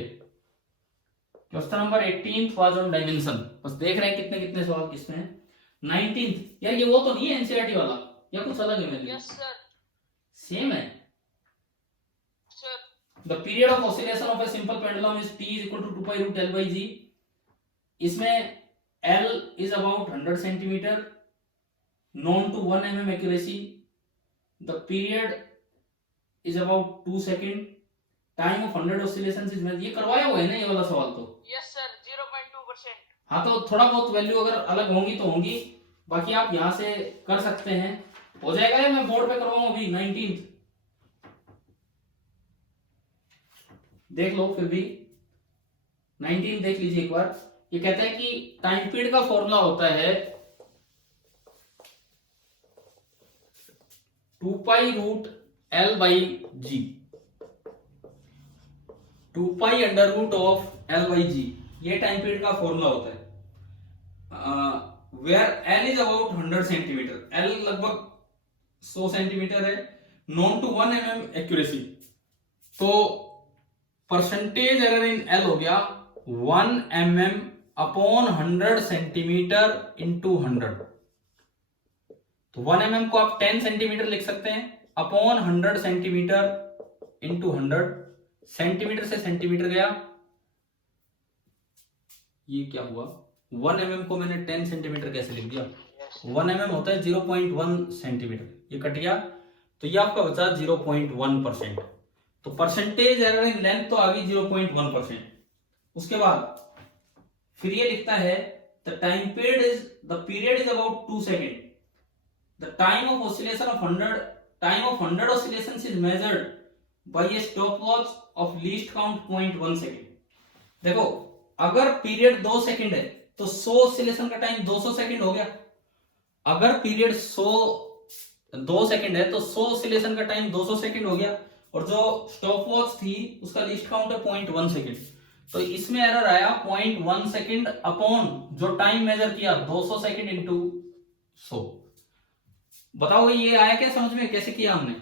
Question number 18 was on dimension. बस देख रहे हैं कितने कितने सवाल किसमें हैं। 19 यार ये वो तो नहीं है एनसीईआरटी वाला, या कुछ अलग है? मेरे यस सर। सेम है। Sir the period of oscillation of a simple pendulum is t = 2 pi √ L by g। इसमें L is about 100 centimeter, known to 1 mm accuracy, the period is about 2 second, time of 100 oscillations is, ये करवाया हुआ है ना ये वाला सवाल तो। Yes sir 0.2%। हाँ तो थोड़ा बहुत वैल्यू अगर अलग होंगी तो होंगी, बाकी आप यहां से कर सकते हैं, हो जाएगा। या मैं बोर्ड पे करवाऊं अभी 19 देख लो, फिर भी 19 देख लीजिए एक बार। ये कहता है कि टाइम पीरियड का फॉर्मूला होता है 2 pi √ L by g, 2 pi √ L by g, ये टाइम पीरियड का फॉर्मूला होता है। Where L is about 100 centimetre, L लगभग 100 सेंटीमीटर है, नॉन टू 1 mm एक्यूरेसी, तो परसेंटेज एरर इन L हो गया 1 mm अपॉन 100 सेंटीमीटर इंटू 100। तो 1 mm को आप 10 सेंटीमीटर लिख सकते हैं, अपॉन 100 सेंटीमीटर इंटू 100। सेंटीमीटर से सेंटीमीटर गया, ये क्या हुआ, 1 mm को मैंने 10 सेंटीमीटर कैसे लिख दिया? 1 mm होता है 0.1 सेंटीमीटर, ये कट गया। तो ये आपका बचा 0.1%। तो परसेंटेज एरर इन लेंथ तो आ गई 0.1%। उसके बाद फिर ये लिखता है the period is about 2 second. The time of oscillation of 100 oscillations is measured by a stopwatch of least count 0.1 second. देखो अगर पीरियड 2 सेकेंड है तो 100 ऑसिलेशन का टाइम 200 सेकेंड हो गया। अगर पीरियड 2 सेकेंड है तो 100 ऑसिलेशन का टाइम 200 सेकेंड हो गया, और जो स्टॉपवॉच थी उसका लीस्ट काउंट है 0.1 सेकेंड। तो इसमें एरर आया 0.1 सेकेंड अपॉन जो टाइम मेजर किया 200 सेकेंड इंटू 100। बताओ ये आया क्या समझ में, कैसे किया हमने?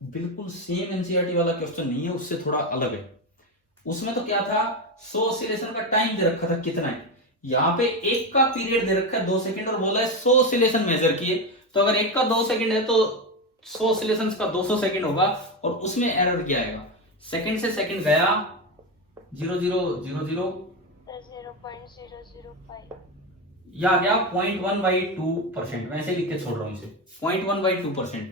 बिल्कुल सेम एनसीईआरटी वाला क्वेश्चन नहीं है, उससे थोड़ा अलग है। उसमें तो क्या था, 100 ऑसिलेशन का टाइम दे रखा था कितना है, यहाँ पे एक का पीरियड दे रखा है 2 सेकंड और बोला है 100 ऑसिलेशन मेजर किए। तो अगर एक का 2 सेकंड है तो 100 ऑसिलेशन का 200 सेकंड होगा, और उसमें एरर क्या आएगा, सेकंड से सेकंड गया 0000 0.005 या आ गया 0.1/2%। वैसे लिख के छोड़ रहा हूं इसे 0.1/2%।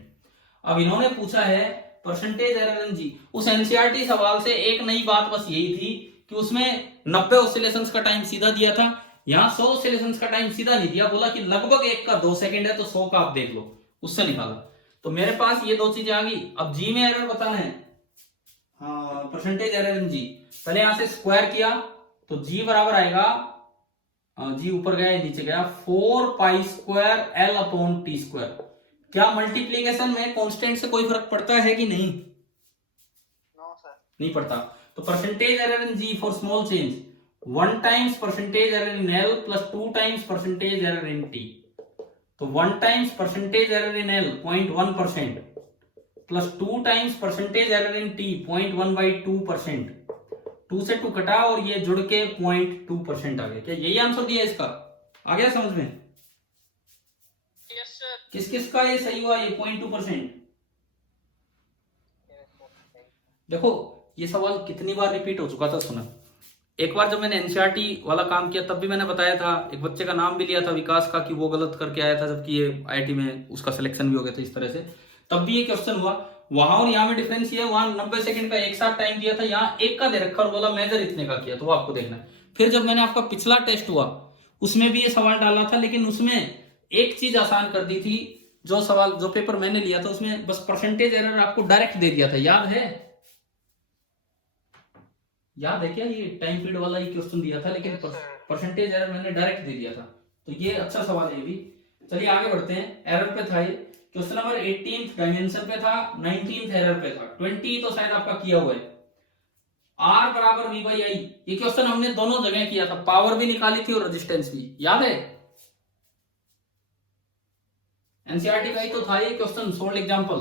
अब इन्होंने पूछा है परसेंटेज एरर इन जी। उस एनसीईआरटी सवाल से एक नई बात बस यही थी कि उसमें 90 ऑसिलेशंस का टाइम सीधा दिया था, यहां 100 ऑसिलेशंस का टाइम सीधा नहीं दिया, बोला कि लगभग एक का 2 सेकंड है तो 100 का आप देख लो, उससे निकाला। तो मेरे पास ये दो चीजें आ गई। अब जी में एरर बताना है, हाँ परसेंटेज एरर इन जी। पहले यहां से स्क्वायर किया तो जी बराबर आएगा, जी ऊपर गया नीचे गया 4π² L/T²। क्या मल्टीप्लीकेशन में कांस्टेंट से कोई फर्क पड़ता है कि नहीं? नो सर, नहीं पड़ता। तो percentage error in G for small change 1 times percentage error in L plus 2 times percentage error in T। तो 1 times percentage error in L 0.1% plus 2 times percentage error in T 0.1/2%। 2 से 2 कटा और ये जुड़ के 0.2% आ गया। क्या यही आंसर दिया इसका? आ गया समझ में? Yes sir. किस किस का ये सही हुआ, ये 0.2%? देखो ये सवाल कितनी बार रिपीट हो चुका था, सुना। एक बार जब मैंने एनसीईआरटी वाला काम किया तब भी मैंने बताया था, एक बच्चे का नाम भी लिया था विकास का कि वो गलत करके आया था, जबकि ये आईआईटी में उसका सिलेक्शन भी हो गया था इस तरह से। तब भी ये क्वेश्चन हुआ। वहां और यहाँ में डिफरेंस ये है, वहां 90 सेकंड का एक साथ टाइम दिया था, यहाँ एक का दे रखा और बोला मेजर इतने का किया, तो वो आपको देखना है। फिर जब मैंने आपका पिछला टेस्ट हुआ उसमें भी ये सवाल डाला था, लेकिन उसमें एक चीज आसान कर दी थी। जो सवाल जो पेपर मैंने लिया था उसमें बस परसेंटेज एरर आपको डायरेक्ट दे दिया था, याद है? याद है क्या? ये टाइम पीरियड वाला ही क्वेश्चन दिया था, लेकिन परसेंटेज एरर मैंने डायरेक्ट दे दिया था। तो ये अच्छा सवाल है ये भी। चलिए आगे बढ़ते हैं। एरर पे था ये क्वेश्चन नंबर 18 डायमेंशन पे था, 19 एरर पे था, 20 तो शायद आपका किया हुआ है। R बराबर V/I, ये क्वेश्चन हमने दोनों जगह किया था, पावर भी निकाली थी और रेजिस्टेंस भी, याद है? एनसीईआरटी का ही तो था ये क्वेश्चन, सोल्ड एग्जांपल।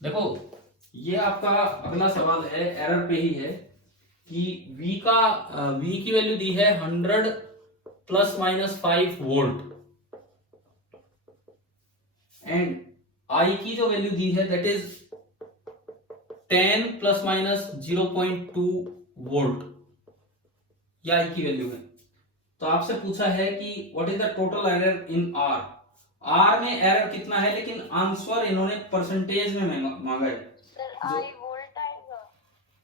देखो ये आपका अगला सवाल है, एरर पे ही है कि V की वैल्यू दी है 100 ± 5 वोल्ट एंड I की जो वैल्यू दी है दैट इज 10 ± 0.2 वोल्ट, ये I की वैल्यू है। तो आपसे पूछा है कि what is the total error in R। R में एरर कितना है, लेकिन आंसर इन्होंने परसेंटेज में मांगा है। सर आई वोल्ट आएगा?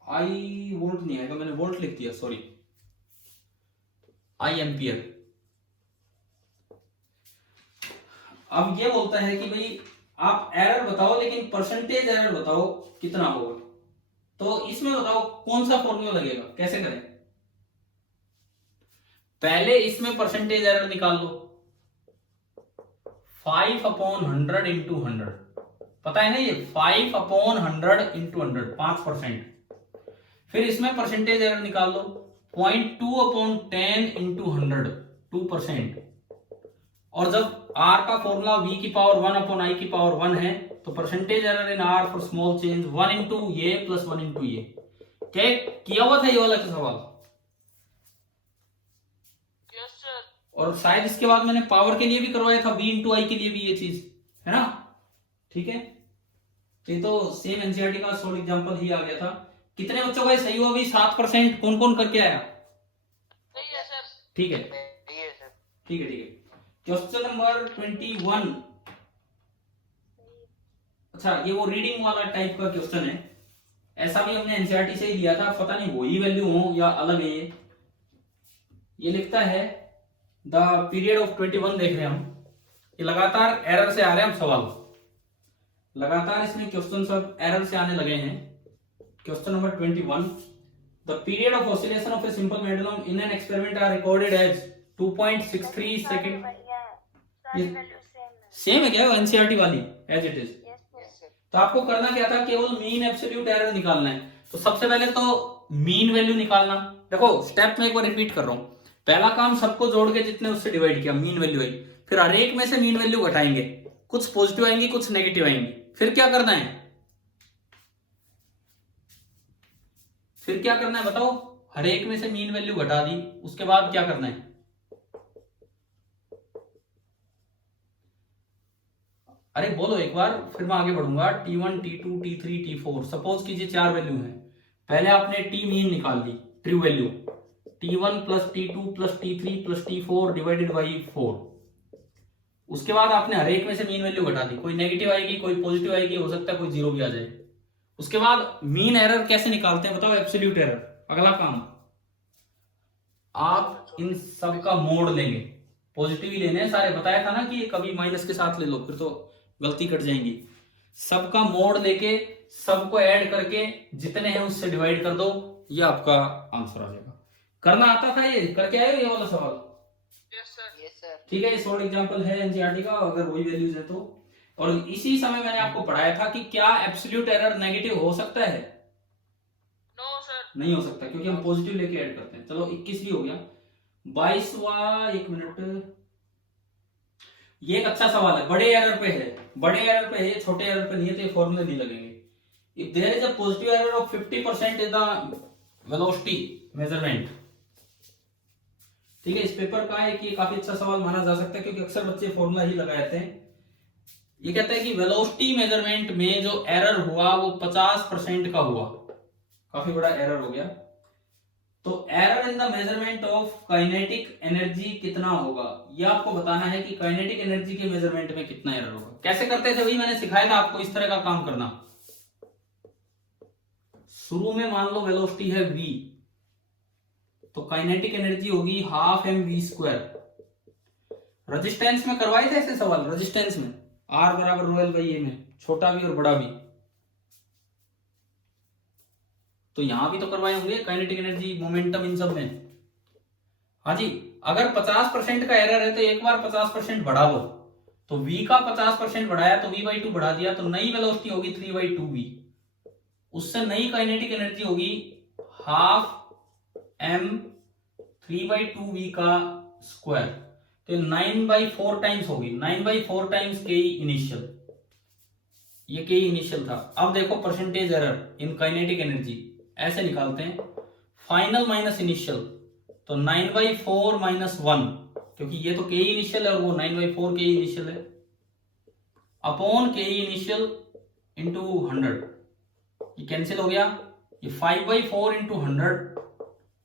आई वोल्ट नहीं आएगा, मैंने वोल्ट लिख दिया, सॉरी, आई एम्पियर। अब ये बोलता है कि भाई आप एरर बताओ लेकिन परसेंटेज एरर बताओ कितना होगा। तो इसमें बताओ कौन सा फॉर्मूला लगेगा, कैसे करें? पहले इसमें परसेंटेज एरर निकाल लो, 5/100 × 100, पता है ना ये 5/100 × 100 5%। फिर इसमें परसेंटेज एरर निकाल लो 0.2/10 × 100 2%। और जब R का फॉर्मूला V⁻1/I⁻1 है तो percentage error in R for small change 1 × ये प्लस 1 × ये। क्या किया हुआ था ये वाला सवाल? Yes sir. और शायद इसके बाद मैंने पावर के लिए भी करवाया था, V × I के लिए भी ये चीज है ना, ठीक है। तो ये तो सेम एनसीईआरटी का सोल्ड एग्जांपल ही आ गया था। कितने बच्चों का सही हुआ? भी 7%। कौन कौन करके आया? सही है सर। ठीक है सही है सर। ठीक है ठीक है। Question number 21। अच्छा, ये वो रीडिंग वाला टाइप का क्वेश्चन है। ऐसा भी हमने एनसीईआरटी से ही लिया था, पता नहीं वही वैल्यू हो या अलग है। ये लिखता है द पीरियड ऑफ 21 देख रहे हैं हम। ये लगातार एरर से आ रहे हैं हम सवाल, लगातार इसमें क्वेश्चन सब एरर से आने लगे हैं। Question number 21, the period of oscillation of a simple pendulum in an experiment are recorded as 2.63 second. सारी वैल्यू सेम है। सेम है क्या एनसीईआरटी वाली as it is? Yes sir. तो आपको करना क्या था, केवल मीन एब्सोल्यूट एरर निकालना है। तो सबसे पहले तो मीन वैल्यू निकालना। देखो स्टेप में एक बार रिपीट कर रहा हूं। पहला काम सबको जोड़ के जितने उससे डिवाइड किया मीन वैल्यू आई, फिर हर एक में से मीन वैल्यू घटाएंगे, कुछ पॉजिटिव आएंगी कुछ नेगेटिव आएंगी। फिर क्या करना है, फिर क्या करना है बताओ? हर एक में से मीन वैल्यू घटा दी, उसके बाद क्या करना है? अरे बोलो एक बार, फिर मैं आगे बढ़ूंगा। T1 T2 T3 T4 suppose कीजिए 4 वैल्यू है। पहले आपने टी मीन निकाल ली, true value T1 plus T2 plus T3 plus T4 divided by 4। उसके बाद आपने हर एक में से मीन वैल्यू घटा दी, कोई नेगेटिव आएगी कोई पॉजिटिव आएगी, हो सकता है कोई जीरो भी आ जाए। उसके बाद मीन एरर कैसे निकालते हैं बताओ? Absolute error. अगला काम, आप इन सब का मोड लेंगे, पॉजिटिव ही लेने हैं सारे। बताया था ना कि कभी माइनस के साथ ले लो फिर तो गलती कट जाएंगी। सबका मोड लेके सबको ऐड करके जितने हैं उससे डिवाइड कर दो, ये आपका आंसर आ जाएगा। करना आता था ये? करके आए हो ये वाला सवाल? Yes sir. Yes sir. ठीक है, ये शॉर्ट एग्जांपल है एनसीईआरटी का, अगर वही वैल्यूज है तो। और इसी समय मैंने आपको पढ़ाया था कि क्या एब्सोल्यूट एरर नेगेटिव हो सकता है? No sir. नहीं हो सकता, क्योंकि हम पॉजिटिव लेके ऐड करते हैं। चलो 21 भी हो गया। 22वां, एक मिनट, ये एक अच्छा सवाल है, बड़े एरर पे है। बड़े एरर पे है ये, छोटे एरर पे नहीं है, तो ये फॉर्मूले नहीं लगेंगे। If there is a positive error of 50% is the velocity measurement. ठीक है, इस पेपर का है कि ये काफी अच्छा सवाल माना जा सकता है, क्योंकि अक्सर बच्चे फॉर्मूला ही लगाते हैं। ये कहता है कि वेलोसिटी मेजरमेंट में जो एरर हुआ वो 50% का हुआ, काफी बड़ा एरर हो गया। तो error in the measurement of kinetic energy कितना होगा, ये आपको बताना है कि काइनेटिक एनर्जी के मेजरमेंट में कितना एरर होगा। कैसे करते थे वही मैंने सिखाया था आपको, इस तरह का काम करना। शुरू में मान लो वेलोसिटी है v, तो काइनेटिक एनर्जी होगी हाफ mv²। रेजिस्टेंस में करवाए थे ऐसे सवाल, रेजिस्टेंस में R बराबर ρl बाई a में, छोटा भी और बड़ा भी। तो यहां भी तो करवाए होंगे काइनेटिक एनर्जी, मोमेंटम, इन सब में। हाँ जी, अगर 50% का एरर है तो एक बार 50% बढ़ा लो। तो v का 50% बढ़ाया तो v/2 बढ़ा दिया, तो नई वेलोसिटी होगी 3/2v। उससे नई काइनेटिक एनर्जी होगी हाफ m 3/2v का स्क्वायर, तो 9/4 टाइम्स होगी। 9/4 टाइम्स के इनिशियल, ये के इनिशियल था। अब देखो percentage error in kinetic energy ऐसे निकालते हैं, फाइनल माइनस इनिशियल, तो 9/4 माइनस 1, क्योंकि ये तो के इनिशियल है और वो 9/4 के इनिशियल है, अपॉन के इनिशियल इंटू 100। ये कैंसिल हो गया। ये 5/4 इंटू 100,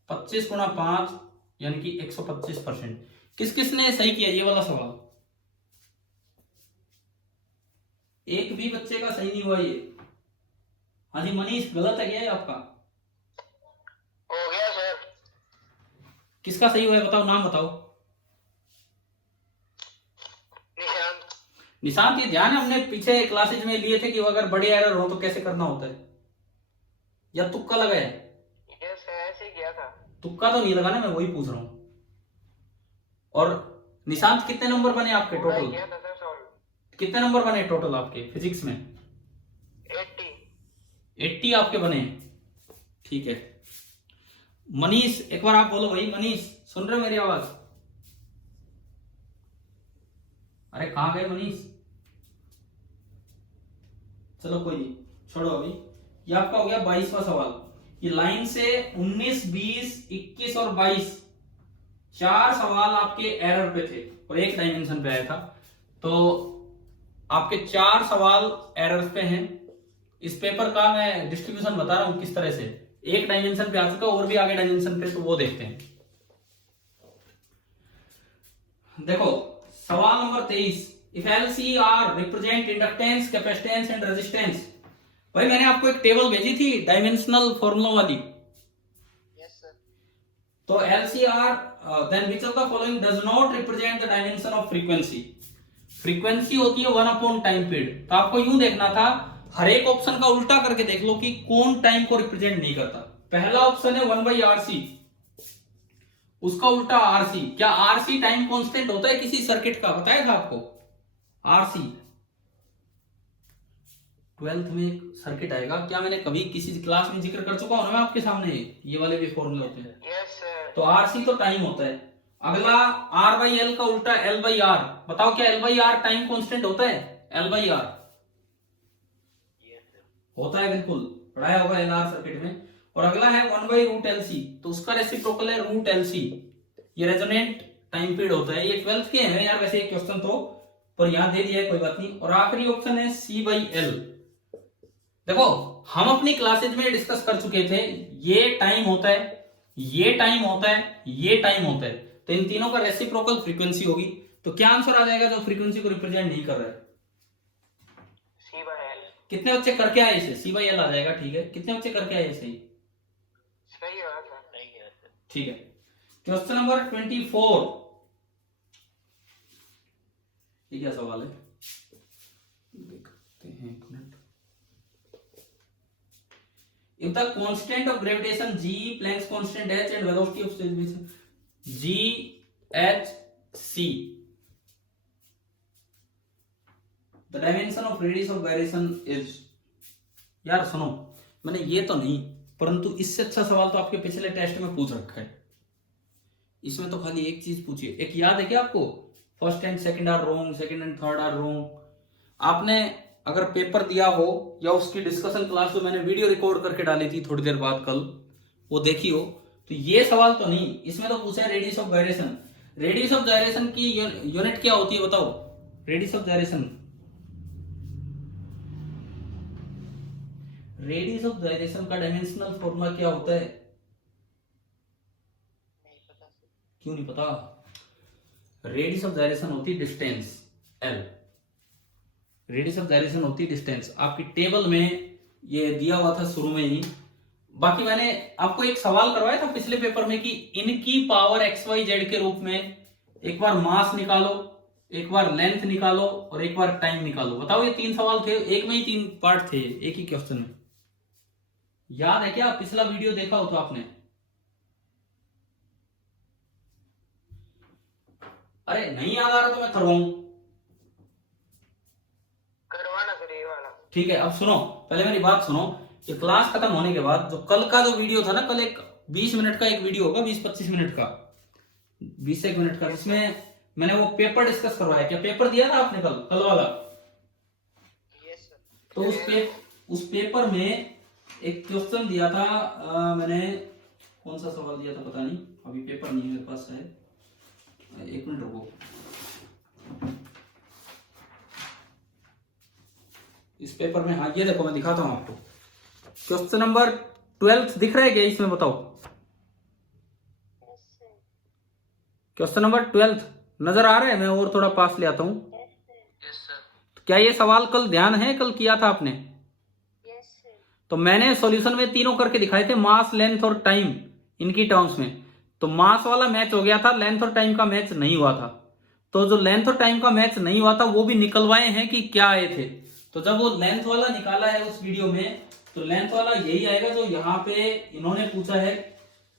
25 गुणा 5 यानी कि 125%। किस किस ने सही किया ये वाला सवाल? एक भी बच्चे का सही नहीं हुआ ये। हाँ जी मनीष, गलत है क्या ये आपका? हो गया सर। किसका सही हुआ है बताओ, नाम बताओ। निशांत। निशांत, ये ध्यान है हमने पीछे क्लासेज में लिए थे कि अगर बड़े एरर हो तो कैसे करना होता है, या तुक्का लगा है? यस ऐसे ही किया था। तुक्का तो नहीं लगा ना, मैं वही पूछ रहा हूं। और निशांत कितने नंबर बने आपके टोटल? किया था सर सॉल्व। कितने नंबर बने टोटल आपके फिजिक्स में? 80 आपके बने। ठीक है मनीष, एक बार आप बोलो भाई। मनीष सुन रहे हो मेरी आवाज? अरे कहां गए मनीष? चलो कोई नहीं, छोड़ो अभी। ये आपका हो गया 22वां सवाल। ये लाइन से 19, 20, 21 और 22 4 सवाल आपके एरर पे थे और एक डायमेंशन पे आया था। तो आपके 4 सवाल एरर पे हैं। इस पेपर का मैं डिस्ट्रीब्यूशन बता रहा हूं किस तरह से। एक डायमेंशन पे आ चुका, और भी आगे डायमेंशन पे, तो वो देखते हैं। देखो सवाल number 23, if LCR represent inductance, capacitance and resistance. भाई मैंने आपको एक टेबल भेजी थी डायमेंशनल फॉर्मूला वाली। Yes sir. तो LCR then which of the following does not represent the dimension of frequency. Frequency होती है 1 टाइम पीरियड। तो आपको यूं देखना था, हर एक ऑप्शन का उल्टा करके देख लो कि कौन टाइम को रिप्रेजेंट नहीं करता। पहला ऑप्शन है 1/RC, उसका उल्टा RC। क्या RC टाइम कांस्टेंट होता है किसी सर्किट का? बताया था आपको RC। 12th में एक सर्किट आएगा, क्या मैंने कभी किसी क्लास में जिक्र कर चुका हूं ना मैं आपके सामने? ये वाले भी फॉर्मूले होते हैं। Yes sir. तो RC तो टाइम होता है। अगला R/L का उल्टा L/R। बताओ क्या L/R टाइम कांस्टेंट होता है? L/R होता है, बिल्कुल पढ़ाया होगा LR सर्किट में। और अगला है 1/√LC, तो उसका रेसिप्रोकल है √LC। ये रेजोनेंट टाइम पीरियड होता है। ये 12th के हैं यार वैसे ये क्वेश्चन तो, पर यहां दे दिया है, कोई बात नहीं। और आखिरी ऑप्शन है C/L। देखो हम अपनी क्लासेज में डिस्कस कर चुके थे, ये टाइम होता है, ये टाइम होता है, ये टाइम होता है, तो इन तीनों का रेसिप्रोकल फ्रीक्वेंसी होगी। तो क्या आंसर आ जाएगा जो फ्रीक्वेंसी को रिप्रेजेंट नहीं कर रहा है? C/L। कितने बच्चे करके आए इसे? C/L आ जाएगा, ठीक है। कितने बच्चे करके आए सही? सही है सर। सही है सर। ठीक है। क्वेश्चन नंबर 24, ये क्या सवाल है देखते हैं एक minute. If the constant of gravitation G, Planck's constant H and velocity of G H C, the dimension of radius of gyration is. यार सुनो, मैंने ये तो नहीं, परंतु इससे अच्छा सवाल तो आपके पिछले टेस्ट में पूछ रखा है। इसमें तो खाली एक चीज पूछी है। एक याद है क्या आपको? First and second are wrong, second and third are wrong. आपने अगर पेपर दिया हो या उसकी डिस्कशन क्लास जो मैंने वीडियो रिकॉर्ड करके डाली थी थोड़ी देर बाद कल, वो देखी हो, तो ये सवाल तो नहीं। इसमें तो पूछा है radius of gyration. Radius of gyration की यूनिट क्या होती है बताओ? Radius of gyration, radius of gyration का डायमेंशनल फॉर्मूला क्या होता है? नहीं पता सर। क्यों नहीं पता? रेडियस ऑफ गायरेशन होती distance L। Radius of gyration होती डिस्टेंस। आपकी टेबल में ये दिया हुआ था शुरू में ही। बाकी मैंने आपको एक सवाल करवाया था पिछले पेपर में कि इनकी पावर XYZ के रूप में एक बार मास निकालो, एक बार लेंथ निकालो और एक बार टाइम निकालो। बताओ, ये 3 सवाल थे, एक में ही 3 पार्ट थे एक ही क्वेश्चन में। याद है क्या? पिछला वीडियो देखा हो तो आपने? अरे नहीं याद आ रहा तो मैं करवाऊं? करवाना सर ये वाला। ठीक है, अब सुनो, पहले मेरी बात सुनो। ये क्लास खत्म होने के बाद जो कल का जो वीडियो था ना, कल एक 20 मिनट का एक वीडियो होगा, 20-25 मिनट का, 20 मिनट का, जिसमें मैंने वो पेपर डिस्कस करवाया। क्या पेपर दिया था आपने कल वाला? Yes sir. तो उस पेपर में एक क्वेश्चन दिया था। मैंने कौन सा सवाल दिया था पता नहीं, अभी पेपर नहीं है मेरे पास है, एक मिनट रुको। इस पेपर में, हाँ ये देखो मैं दिखाता हूं आपको। क्वेश्चन नंबर 12 दिख रहा है क्या इसमें? बताओ। क्वेश्चन नंबर 12 नजर आ रहा है? मैं और थोड़ा पास ले आता हूं। Yes sir. क्या ये सवाल कल ध्यान है? कल किया था आपने? तो मैंने सॉल्यूशन में तीनों करके दिखाए थे, मास, लेंथ और टाइम, इनकी टर्म्स में। तो मास वाला मैच हो गया था, लेंथ और टाइम का मैच नहीं हुआ था। तो जो लेंथ और टाइम का मैच नहीं हुआ था वो भी निकलवाए हैं कि क्या आए थे। तो जब वो लेंथ वाला निकाला है उस वीडियो में, तो लेंथ वाला यही आएगा जो यहाँ पे इन्होंने पूछा है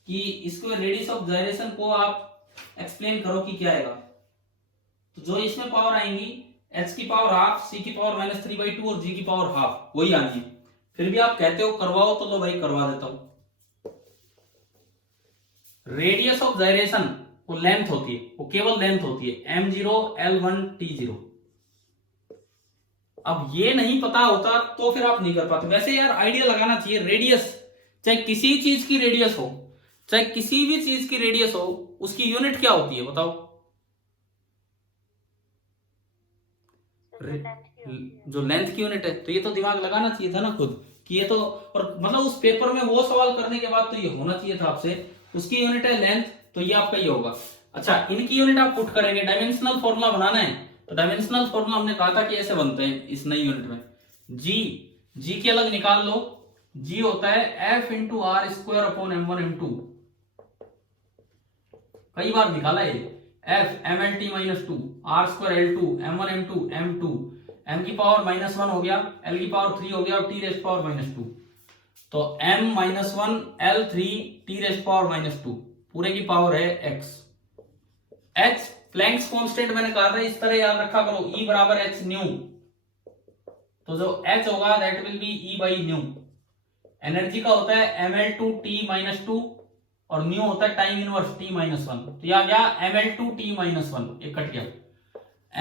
कि इसको रेडियस ऑफ गायरेशन को आप एक्सप्लेन करो कि क्या आएगा। तो जो इसमें पावर आएंगी h की पावर हाफ, c की पावर -3/2 और g की पावर हाफ, वही आनी है। फिर भी आप कहते हो करवाओ, तो लो भाई करवा देता हूं। रेडियस ऑफ गायरेशन वो लेंथ होती है, वो केवल लेंथ होती है, m0 l1 t0। अब ये नहीं पता होता तो फिर आप नहीं कर पाते। वैसे यार आइडिया लगाना चाहिए। रेडियस, चाहे किसी चीज की रेडियस हो, चाहे किसी भी चीज की रेडियस हो, उसकी यूनिट क्या होती है बताओ? जो लेंथ की यूनिट है। तो ये तो दिमाग लगाना चाहिए था ना खुद कि ये तो, और मतलब उस पेपर में वो सवाल करने के बाद तो ये होना चाहिए था आपसे, उसकी यूनिट है लेंथ, तो ये आपका ये होगा। अच्छा, इनकी यूनिट आप पुट करेंगे, डायमेंशनल फॉर्मूला बनाना है, तो डायमेंशनल फॉर्मूला हमने कहा था कि ऐसे बनते हैं इस नई यूनिट में। जी की अलग निकाल लो, जी होता है F into R square upon M1 M2, कई बार निकाला है, F MLT -2 R square L2 M1 M2 M2, M की पावर -1 हो गया, L की पावर 3 हो गया और T रेस्ट पावर -2, तो M -1 L3 T rest power -2 पूरे की पावर है x। h प्लैंक्स कांस्टेंट मैंने कहा था इस तरह याद रखा करो, E बराबर h न्यू, तो जो h होगा that will be E by new. Energy का होता है ml2 T -2 और न्यू होता है टाइम इनवर्स T -1, तो यह आ गया ml2 T -1, एक कट गया,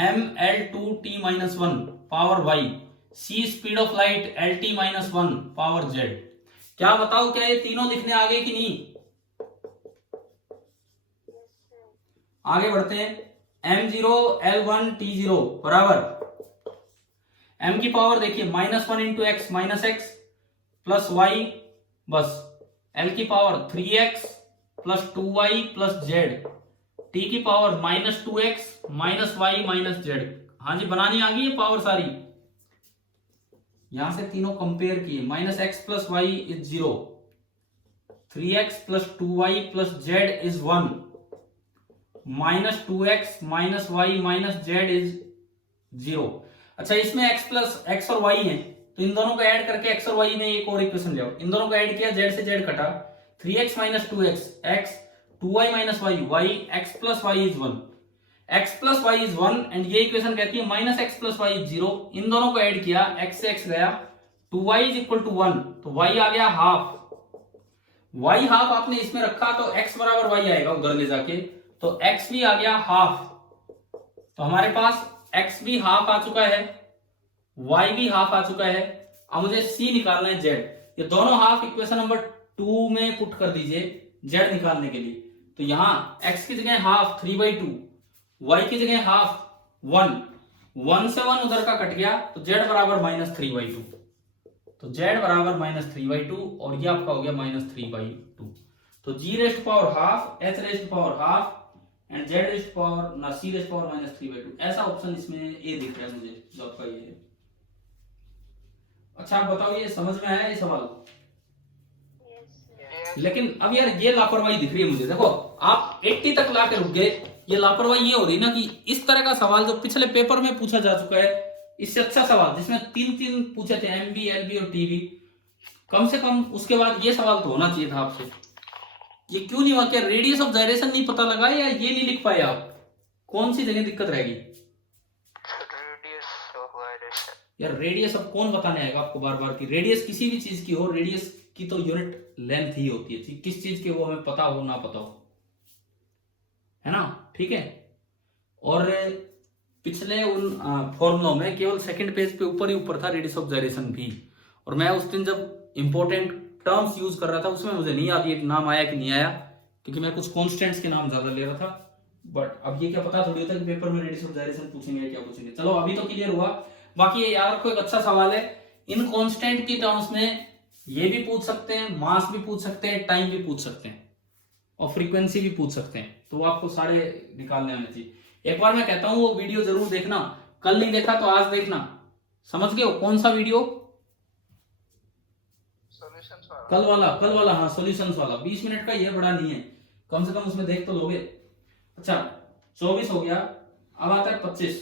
ml2 T -1 power y, c speed of light LT -1 power z। क्या बताओ, क्या ये तीनों लिखने आ गए कि नहीं? आगे बढ़ते हैं, m0 L1 T0 बराबर m की पावर देखिए -1 into x minus x plus y, बस l की power 3x plus 2y plus z, t की power -2x minus y minus z। हाँ जी, बनानी आ गई है पावर सारी, यहां से तीनों कंपेयर किए, -x plus y is 0, 3x plus 2y plus z is 1, -2x minus y minus z is 0। अच्छा, इसमें x और y है, तो इन दोनों को ऐड करके x और y में एक और इक्वेशन ले आओ, इन दोनों को ऐड किया, z से z कटा, 3x minus 2x x, 2y minus y y, x plus y is 1, x plus y is 1 and ये इक्वेशन कहती है -x प्लस वाई इज 0। इन दोनों को ऐड किया, x से x गया, 2y इज इक्वल टू 1, तो y आ गया हाफ, y हाफ आपने इसमें रखा तो x बराबर y आएगा उधर ले जाके, तो x भी आ गया हाफ, तो हमारे पास x भी हाफ आ चुका है, y भी हाफ आ चुका है। अब मुझे c निकालना है z, ये दोनों हाफ इक्वेशन नंबर 2 में पुट कर दीजिए z निकालने के लिए, तो यहां x की जगह हाफ 3/2, y की जगह हाफ 1, 1 से 1 उधर का कट गया, तो z बराबर -3/2, तो z बराबर -3/2 और ये आपका हो गया -3/2, तो g rest power half, h rest power half and z rest power ना c रेस्ट पावर -3/2, ऐसा ऑप्शन इसमें ए दिख रहा है मुझे जो आपका ये है। अच्छा, आप बताओ ये समझ में आया ये सवाल? लेकिन अब यार ये लापरवाही दिख रही है मुझे, देखो आप 80 तक ला के रुक गए, ये लापरवाही ये हो रही ना कि इस तरह का सवाल जो पिछले पेपर में पूछा जा चुका है, इससे अच्छा सवाल जिसमें 3 पूछे थे, MB LB और TB, कम से कम उसके बाद ये सवाल तो होना चाहिए था आपसे, ये क्यों नहीं हुआ? क्या रेडियस ऑफ जायरेशन नहीं पता लगा या ये नहीं लिख पाए आप? कौन सी जगह दिक्कत रहेगी? यार रेडियस अब कौन बताने आएगा आपको बार बार कि रेडियस किसी भी चीज की हो, रेडियस की तो यूनिट लेंथ ही होती है, किस चीज की वो हमें पता हो ना पता हो, है ना? ठीक है। और पिछले उन फॉर्मुलों में केवल सेकंड पेज पे ऊपर ही ऊपर था रेडियस ऑफ जायरेशन भी, और मैं उस दिन जब इंपॉर्टेंट टर्म्स यूज कर रहा था उसमें मुझे नहीं याद ये नाम आया कि नहीं आया, क्योंकि मैं कुछ कॉन्स्टेंट्स के नाम ज्यादा ले रहा था, बट अब ये क्या पता थोड़ी होता कि पेपर में रेडियस ऑफ जायरेशन पूछेंगे क्या पूछेंगे। चलो अभी तो क्लियर हुआ। बाकी ये याद रखो, एक अच्छा सवाल है, इन कांस्टेंट की टर्म्स में ये भी पूछ सकते हैं, मास भी पूछ सकते हैं, टाइम भी पूछ सकते हैं और फ्रीक्वेंसी भी पूछ सकते हैं, तो वो आपको सारे निकालने आने चाहिए। एक बार मैं कहता हूं वो वीडियो जरूर देखना, कल नहीं देखा तो आज देखना, समझ गए हो? कौन सा वीडियो? कल वाला हाँ, सॉल्यूशंस वाला, 20 मिनट का, ये बड़ा नहीं है, कम से कम उसमें देख तो लोगे। अच्छा 24 हो गया, अब आता है 25।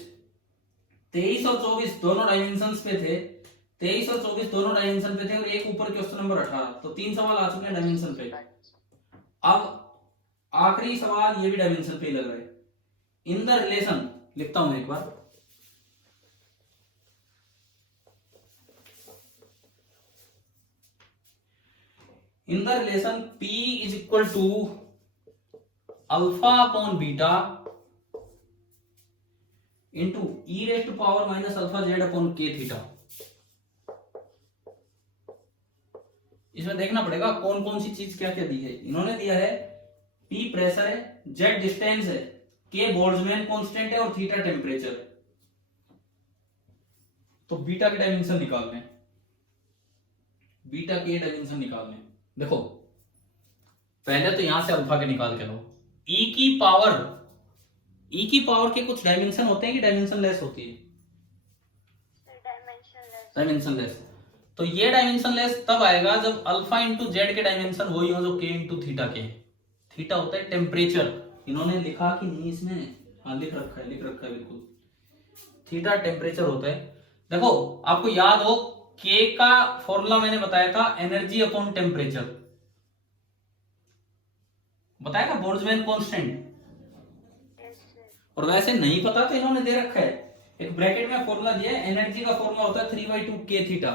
23 और 24 दोनों डायमेंशंस पे थे, 23 और 24 दोनों डायमेंशन पे थे और एक ऊपर क्वेश्चन नंबर 18, तो 3 सवाल आ चुके हैं डायमेंशन पे। अब आखिरी सवाल ये भी डायमेंशन पे ही लग रहा है। इन द रिलेशन लिखता हूं एक बार, in the relation P is equal to alpha upon beta into e raise to power minus alpha z upon k theta. इसमें देखना पड़ेगा कौन कौन सी चीज क्या क्या दी है। इन्होंने दिया है P प्रेशर है, Z डिस्टेंस है, K बोल्ट्जमैन कांस्टेंट है और थीटा टेम्परेचर। तो बीटा के डायमेंशन निकालने, बीटा के डायमेंशन निकालने। देखो पहले तो यहां से अल्फा के निकाल के लो, E की पावर ई की पावर के कुछ डायमेंशन होते हैं कि डायमेंशनलेस होती है? डायमेंशनलेस। डायमेंशनलेस। तो ये डायमेंशनलेस तब आएगा जब अल्फा इंटू जेड के डायमेंशन वही हो जो के इंटू थीटा के। थीटा होता है टेम्परेचर, इन्होंने लिखा कि नहीं इसमें? हाँ लिख रखा है, लिख रखा है बिल्कुल। थीटा टेम्परेचर होता है। देखो आपको याद हो के का फॉर्मूला मैंने बताया था एनर्जी अपॉन टेम्परेचर, बताया था बोल्ट्जमैन कांस्टेंट। Yes sir. और वैसे नहीं पता तो इन्होंने दे रखा है, एक ब्रैकेट में फॉर्मूला दिया है, एनर्जी का फॉर्मूला होता है 3/2 k थीटा।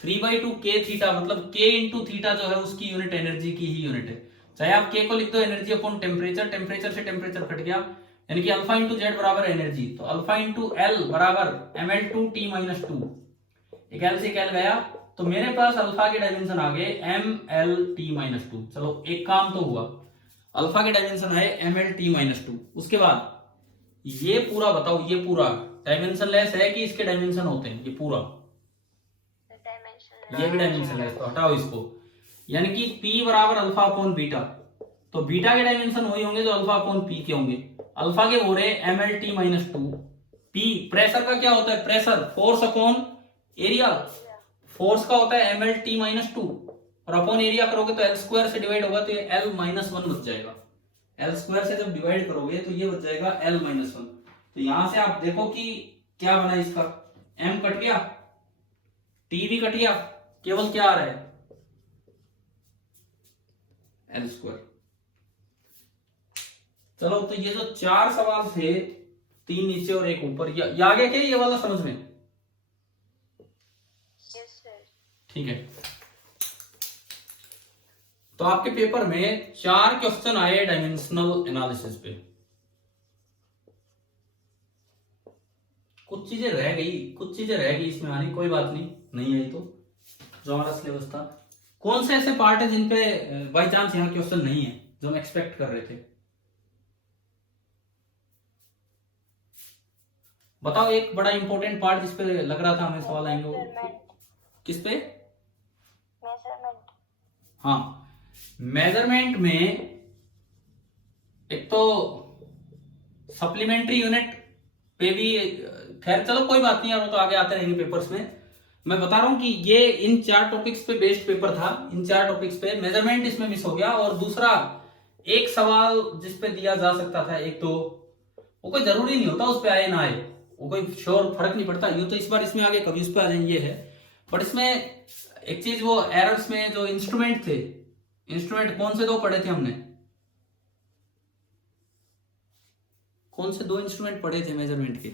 3/2 k थीटा मतलब k इंटू थीटा जो है उसकी यूनिट एनर्जी की ही यूनिट है। चाहे आप k को लिख दो एनर्जी अपॉन टेम्परेचर, टेम्परेचर से टेम्परेचर कट गया, यानी कि अल्फा इंटू जेड बराबर एनर्जी, तो अल्फा इंटू एल बराबर ml2t-2। एक एल से एक एल गया, तो मेरे पास अल्फा के डायमेंशन आ गए mlt-2। चलो एक काम तो हुआ, अल्फा के डायमेंशन आए mlt-2। उसके बाद ये पूरा बताओ, ये पूरा डायमेंशनलेस है कि इसके डायमेंशन होते हैं? ये पूरा डायमेंशनलेस। ये भी डायमेंशनलेस, तो हटाओ इसको, यानी कि P बराबर अल्फा अपॉन बीटा। तो बीटा के डायमेंशन वही होंगे जो अल्फा अपॉन पी के होंगे। अल्फा के हो रहे mlt-2। P प्रेशर का क्या होता है? Pressure force upon area, force का होता है mlt-2, और अपॉन एरिया करोगे तो एल स्क्वायर से डिवाइड होगा तो ये l-1 बच जाएगा। एल स्क्वायर से जब डिवाइड करोगे तो ये बच जाएगा l-1। तो यहां से आप देखो कि क्या बना इसका, m कट गया, t भी कट गया, केवल क्या आ रहा है? L square. चलो तो ये जो 4 सवाल थे, 3 नीचे और 1 ऊपर, ये आ गया क्या ये वाला समझ में? Yes sir. ठीक है। तो आपके पेपर में 4 क्वेश्चन आए डायमेंशनल एनालिसिस पे। कुछ चीजें रह गई इसमें आनी, कोई बात नहीं आई तो जो हमारा सिलेबस था। कौन से ऐसे पार्ट है जिन पे बाई चांस यहाँ क्वेश्चन नहीं है जो हम एक्सपेक्ट कर रहे थे? बताओ एक बड़ा इंपॉर्टेंट पार्ट जिस पे लग रहा था हमें सवाल आएंगे वो किस पे? मेजरमेंट। हाँ मेजरमेंट में एक तो सप्लीमेंट्री यूनिट पे भी, खैर चलो कोई बात नहीं यार, वो तो आगे आते रहेंगे पेपर्स में। मैं बता रहा हूं कि ये इन 4 टॉपिक्स पे बेस्ड पेपर था, इन 4 टॉपिक्स पे मेजरमेंट इसमें मिस हो गया। और दूसरा एक सवाल जिस पे दिया जा सकता था एक तो, वो कोई जरूरी नहीं होता उस पे आए ना आए, वो कोई श्योर फर्क नहीं पड़ता। यूं तो इस बार इसमें आगे कभी उस पे आ जाएंगे है, बट इसमें एक चीज वो एरर्स में जो इंस्ट्रूमेंट थे, इंस्ट्रूमेंट कौन से 2 पढ़े थे हमने? कौन से 2 इंस्ट्रूमेंट पढ़े थे मेजरमेंट के?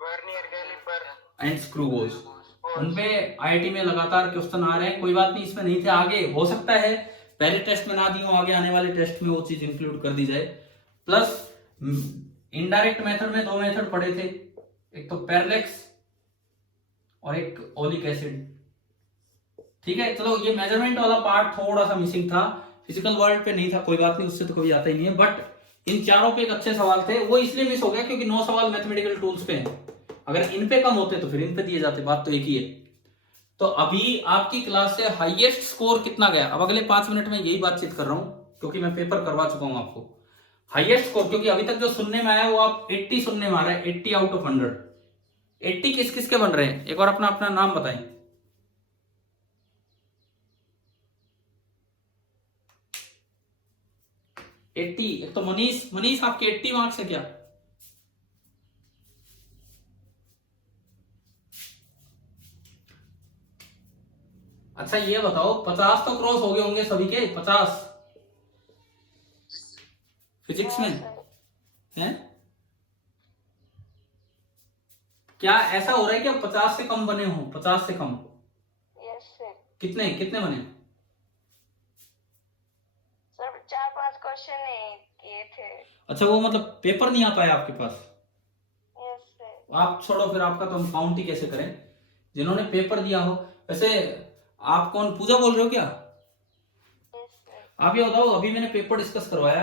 Vernier calliper and screw gauges. उनपे आईआईटी में लगातार क्वेश्चन आ रहे हैं, कोई बात नहीं, इसमें नहीं थे, आगे हो सकता है पहले टेस्ट में ना दी हो, आगे आने वाले टेस्ट में वो चीज इंक्लूड कर दी जाए। प्लस इनडायरेक्ट मेथड में 2 मेथड पढ़े थे, एक तो पैरेलैक्स और एक ओलिक एसिड। ठीक है, चलो ये मेजरमेंट वाला पार्ट थोड़ा सा मिसिंग था, फिजिकल वर्ल्ड पे नहीं था, कोई बात नहीं, उससे तो कभी आता ही नहीं है। बट इन 4 पे एक अच्छे सवाल थे, वो इसलिए मिस हो गया क्योंकि 9 सवाल मैथमेटिकल टूल्स पे हैं। अगर इन पे कम होते तो फिर इन पे दिए जाते, बात तो एक ही है। तो अभी आपकी क्लास से हाईएस्ट स्कोर कितना गया? अब अगले 5 मिनट में यही बातचीत कर रहा हूं क्योंकि मैं पेपर करवा चुका हूं आपको। हाईएस्ट स्कोर क्योंकि अभी तक जो सुनने में आया वो आप 80 सुनने में आ रहा है, 80 आउट ऑफ 100। 80 किस किस के बन रहे हैं? एक बार अपना अपना नाम बताएं। 80, एक तो मनीष आपके 80 मार्क्स है क्या? अच्छा ये बताओ 50 तो क्रॉस हो गए होंगे सभी के, 50 फिजिक्स में है? क्या ऐसा हो रहा है कि अब 50 से कम बने हो? 50 से कम यस सर। कितने बने? सर 4-5 क्वेश्चन किए थे। अच्छा वो मतलब पेपर नहीं आ पाया आपके पास? Yes sir. आप छोड़ो फिर, आपका तो हम काउंट ही कैसे करें जिन्होंने पेपर दिया हो। वैसे आप कौन, पूजा बोल रहे हो क्या? Yes sir. आप ये बताओ, अभी मैंने पेपर डिस्कस करवाया,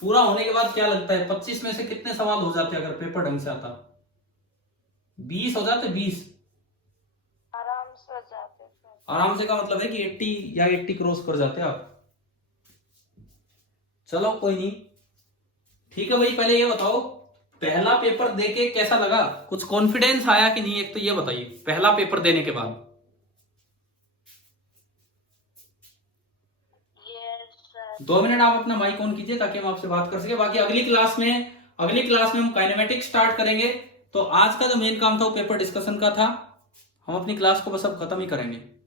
पूरा होने के बाद क्या लगता है 25 में से कितने सवाल हो जाते अगर पेपर ढंग से आता? 20 हो जाते? 20 आराम से हो जाते सर। आराम से का मतलब है कि 80 या 80 क्रॉस कर जाते आप। चलो कोई नहीं, ठीक है भाई, पहले ये बताओ पहला पेपर देके कैसा लगा, कुछ कॉन्फिडेंस आया कि नहीं, एक तो ये बताइए पहला पेपर देने के बाद। Yes sir. 2 मिनट आप अपना माइक ऑन कीजिए ताकि हम आपसे बात कर सके। बाकी अगली क्लास में हम काइनेमेटिक्स स्टार्ट करेंगे। तो आज का जो मेन काम था वो पेपर डिस्कशन का था। हम अपनी क्लास को बस अब खत्म ही करेंगे।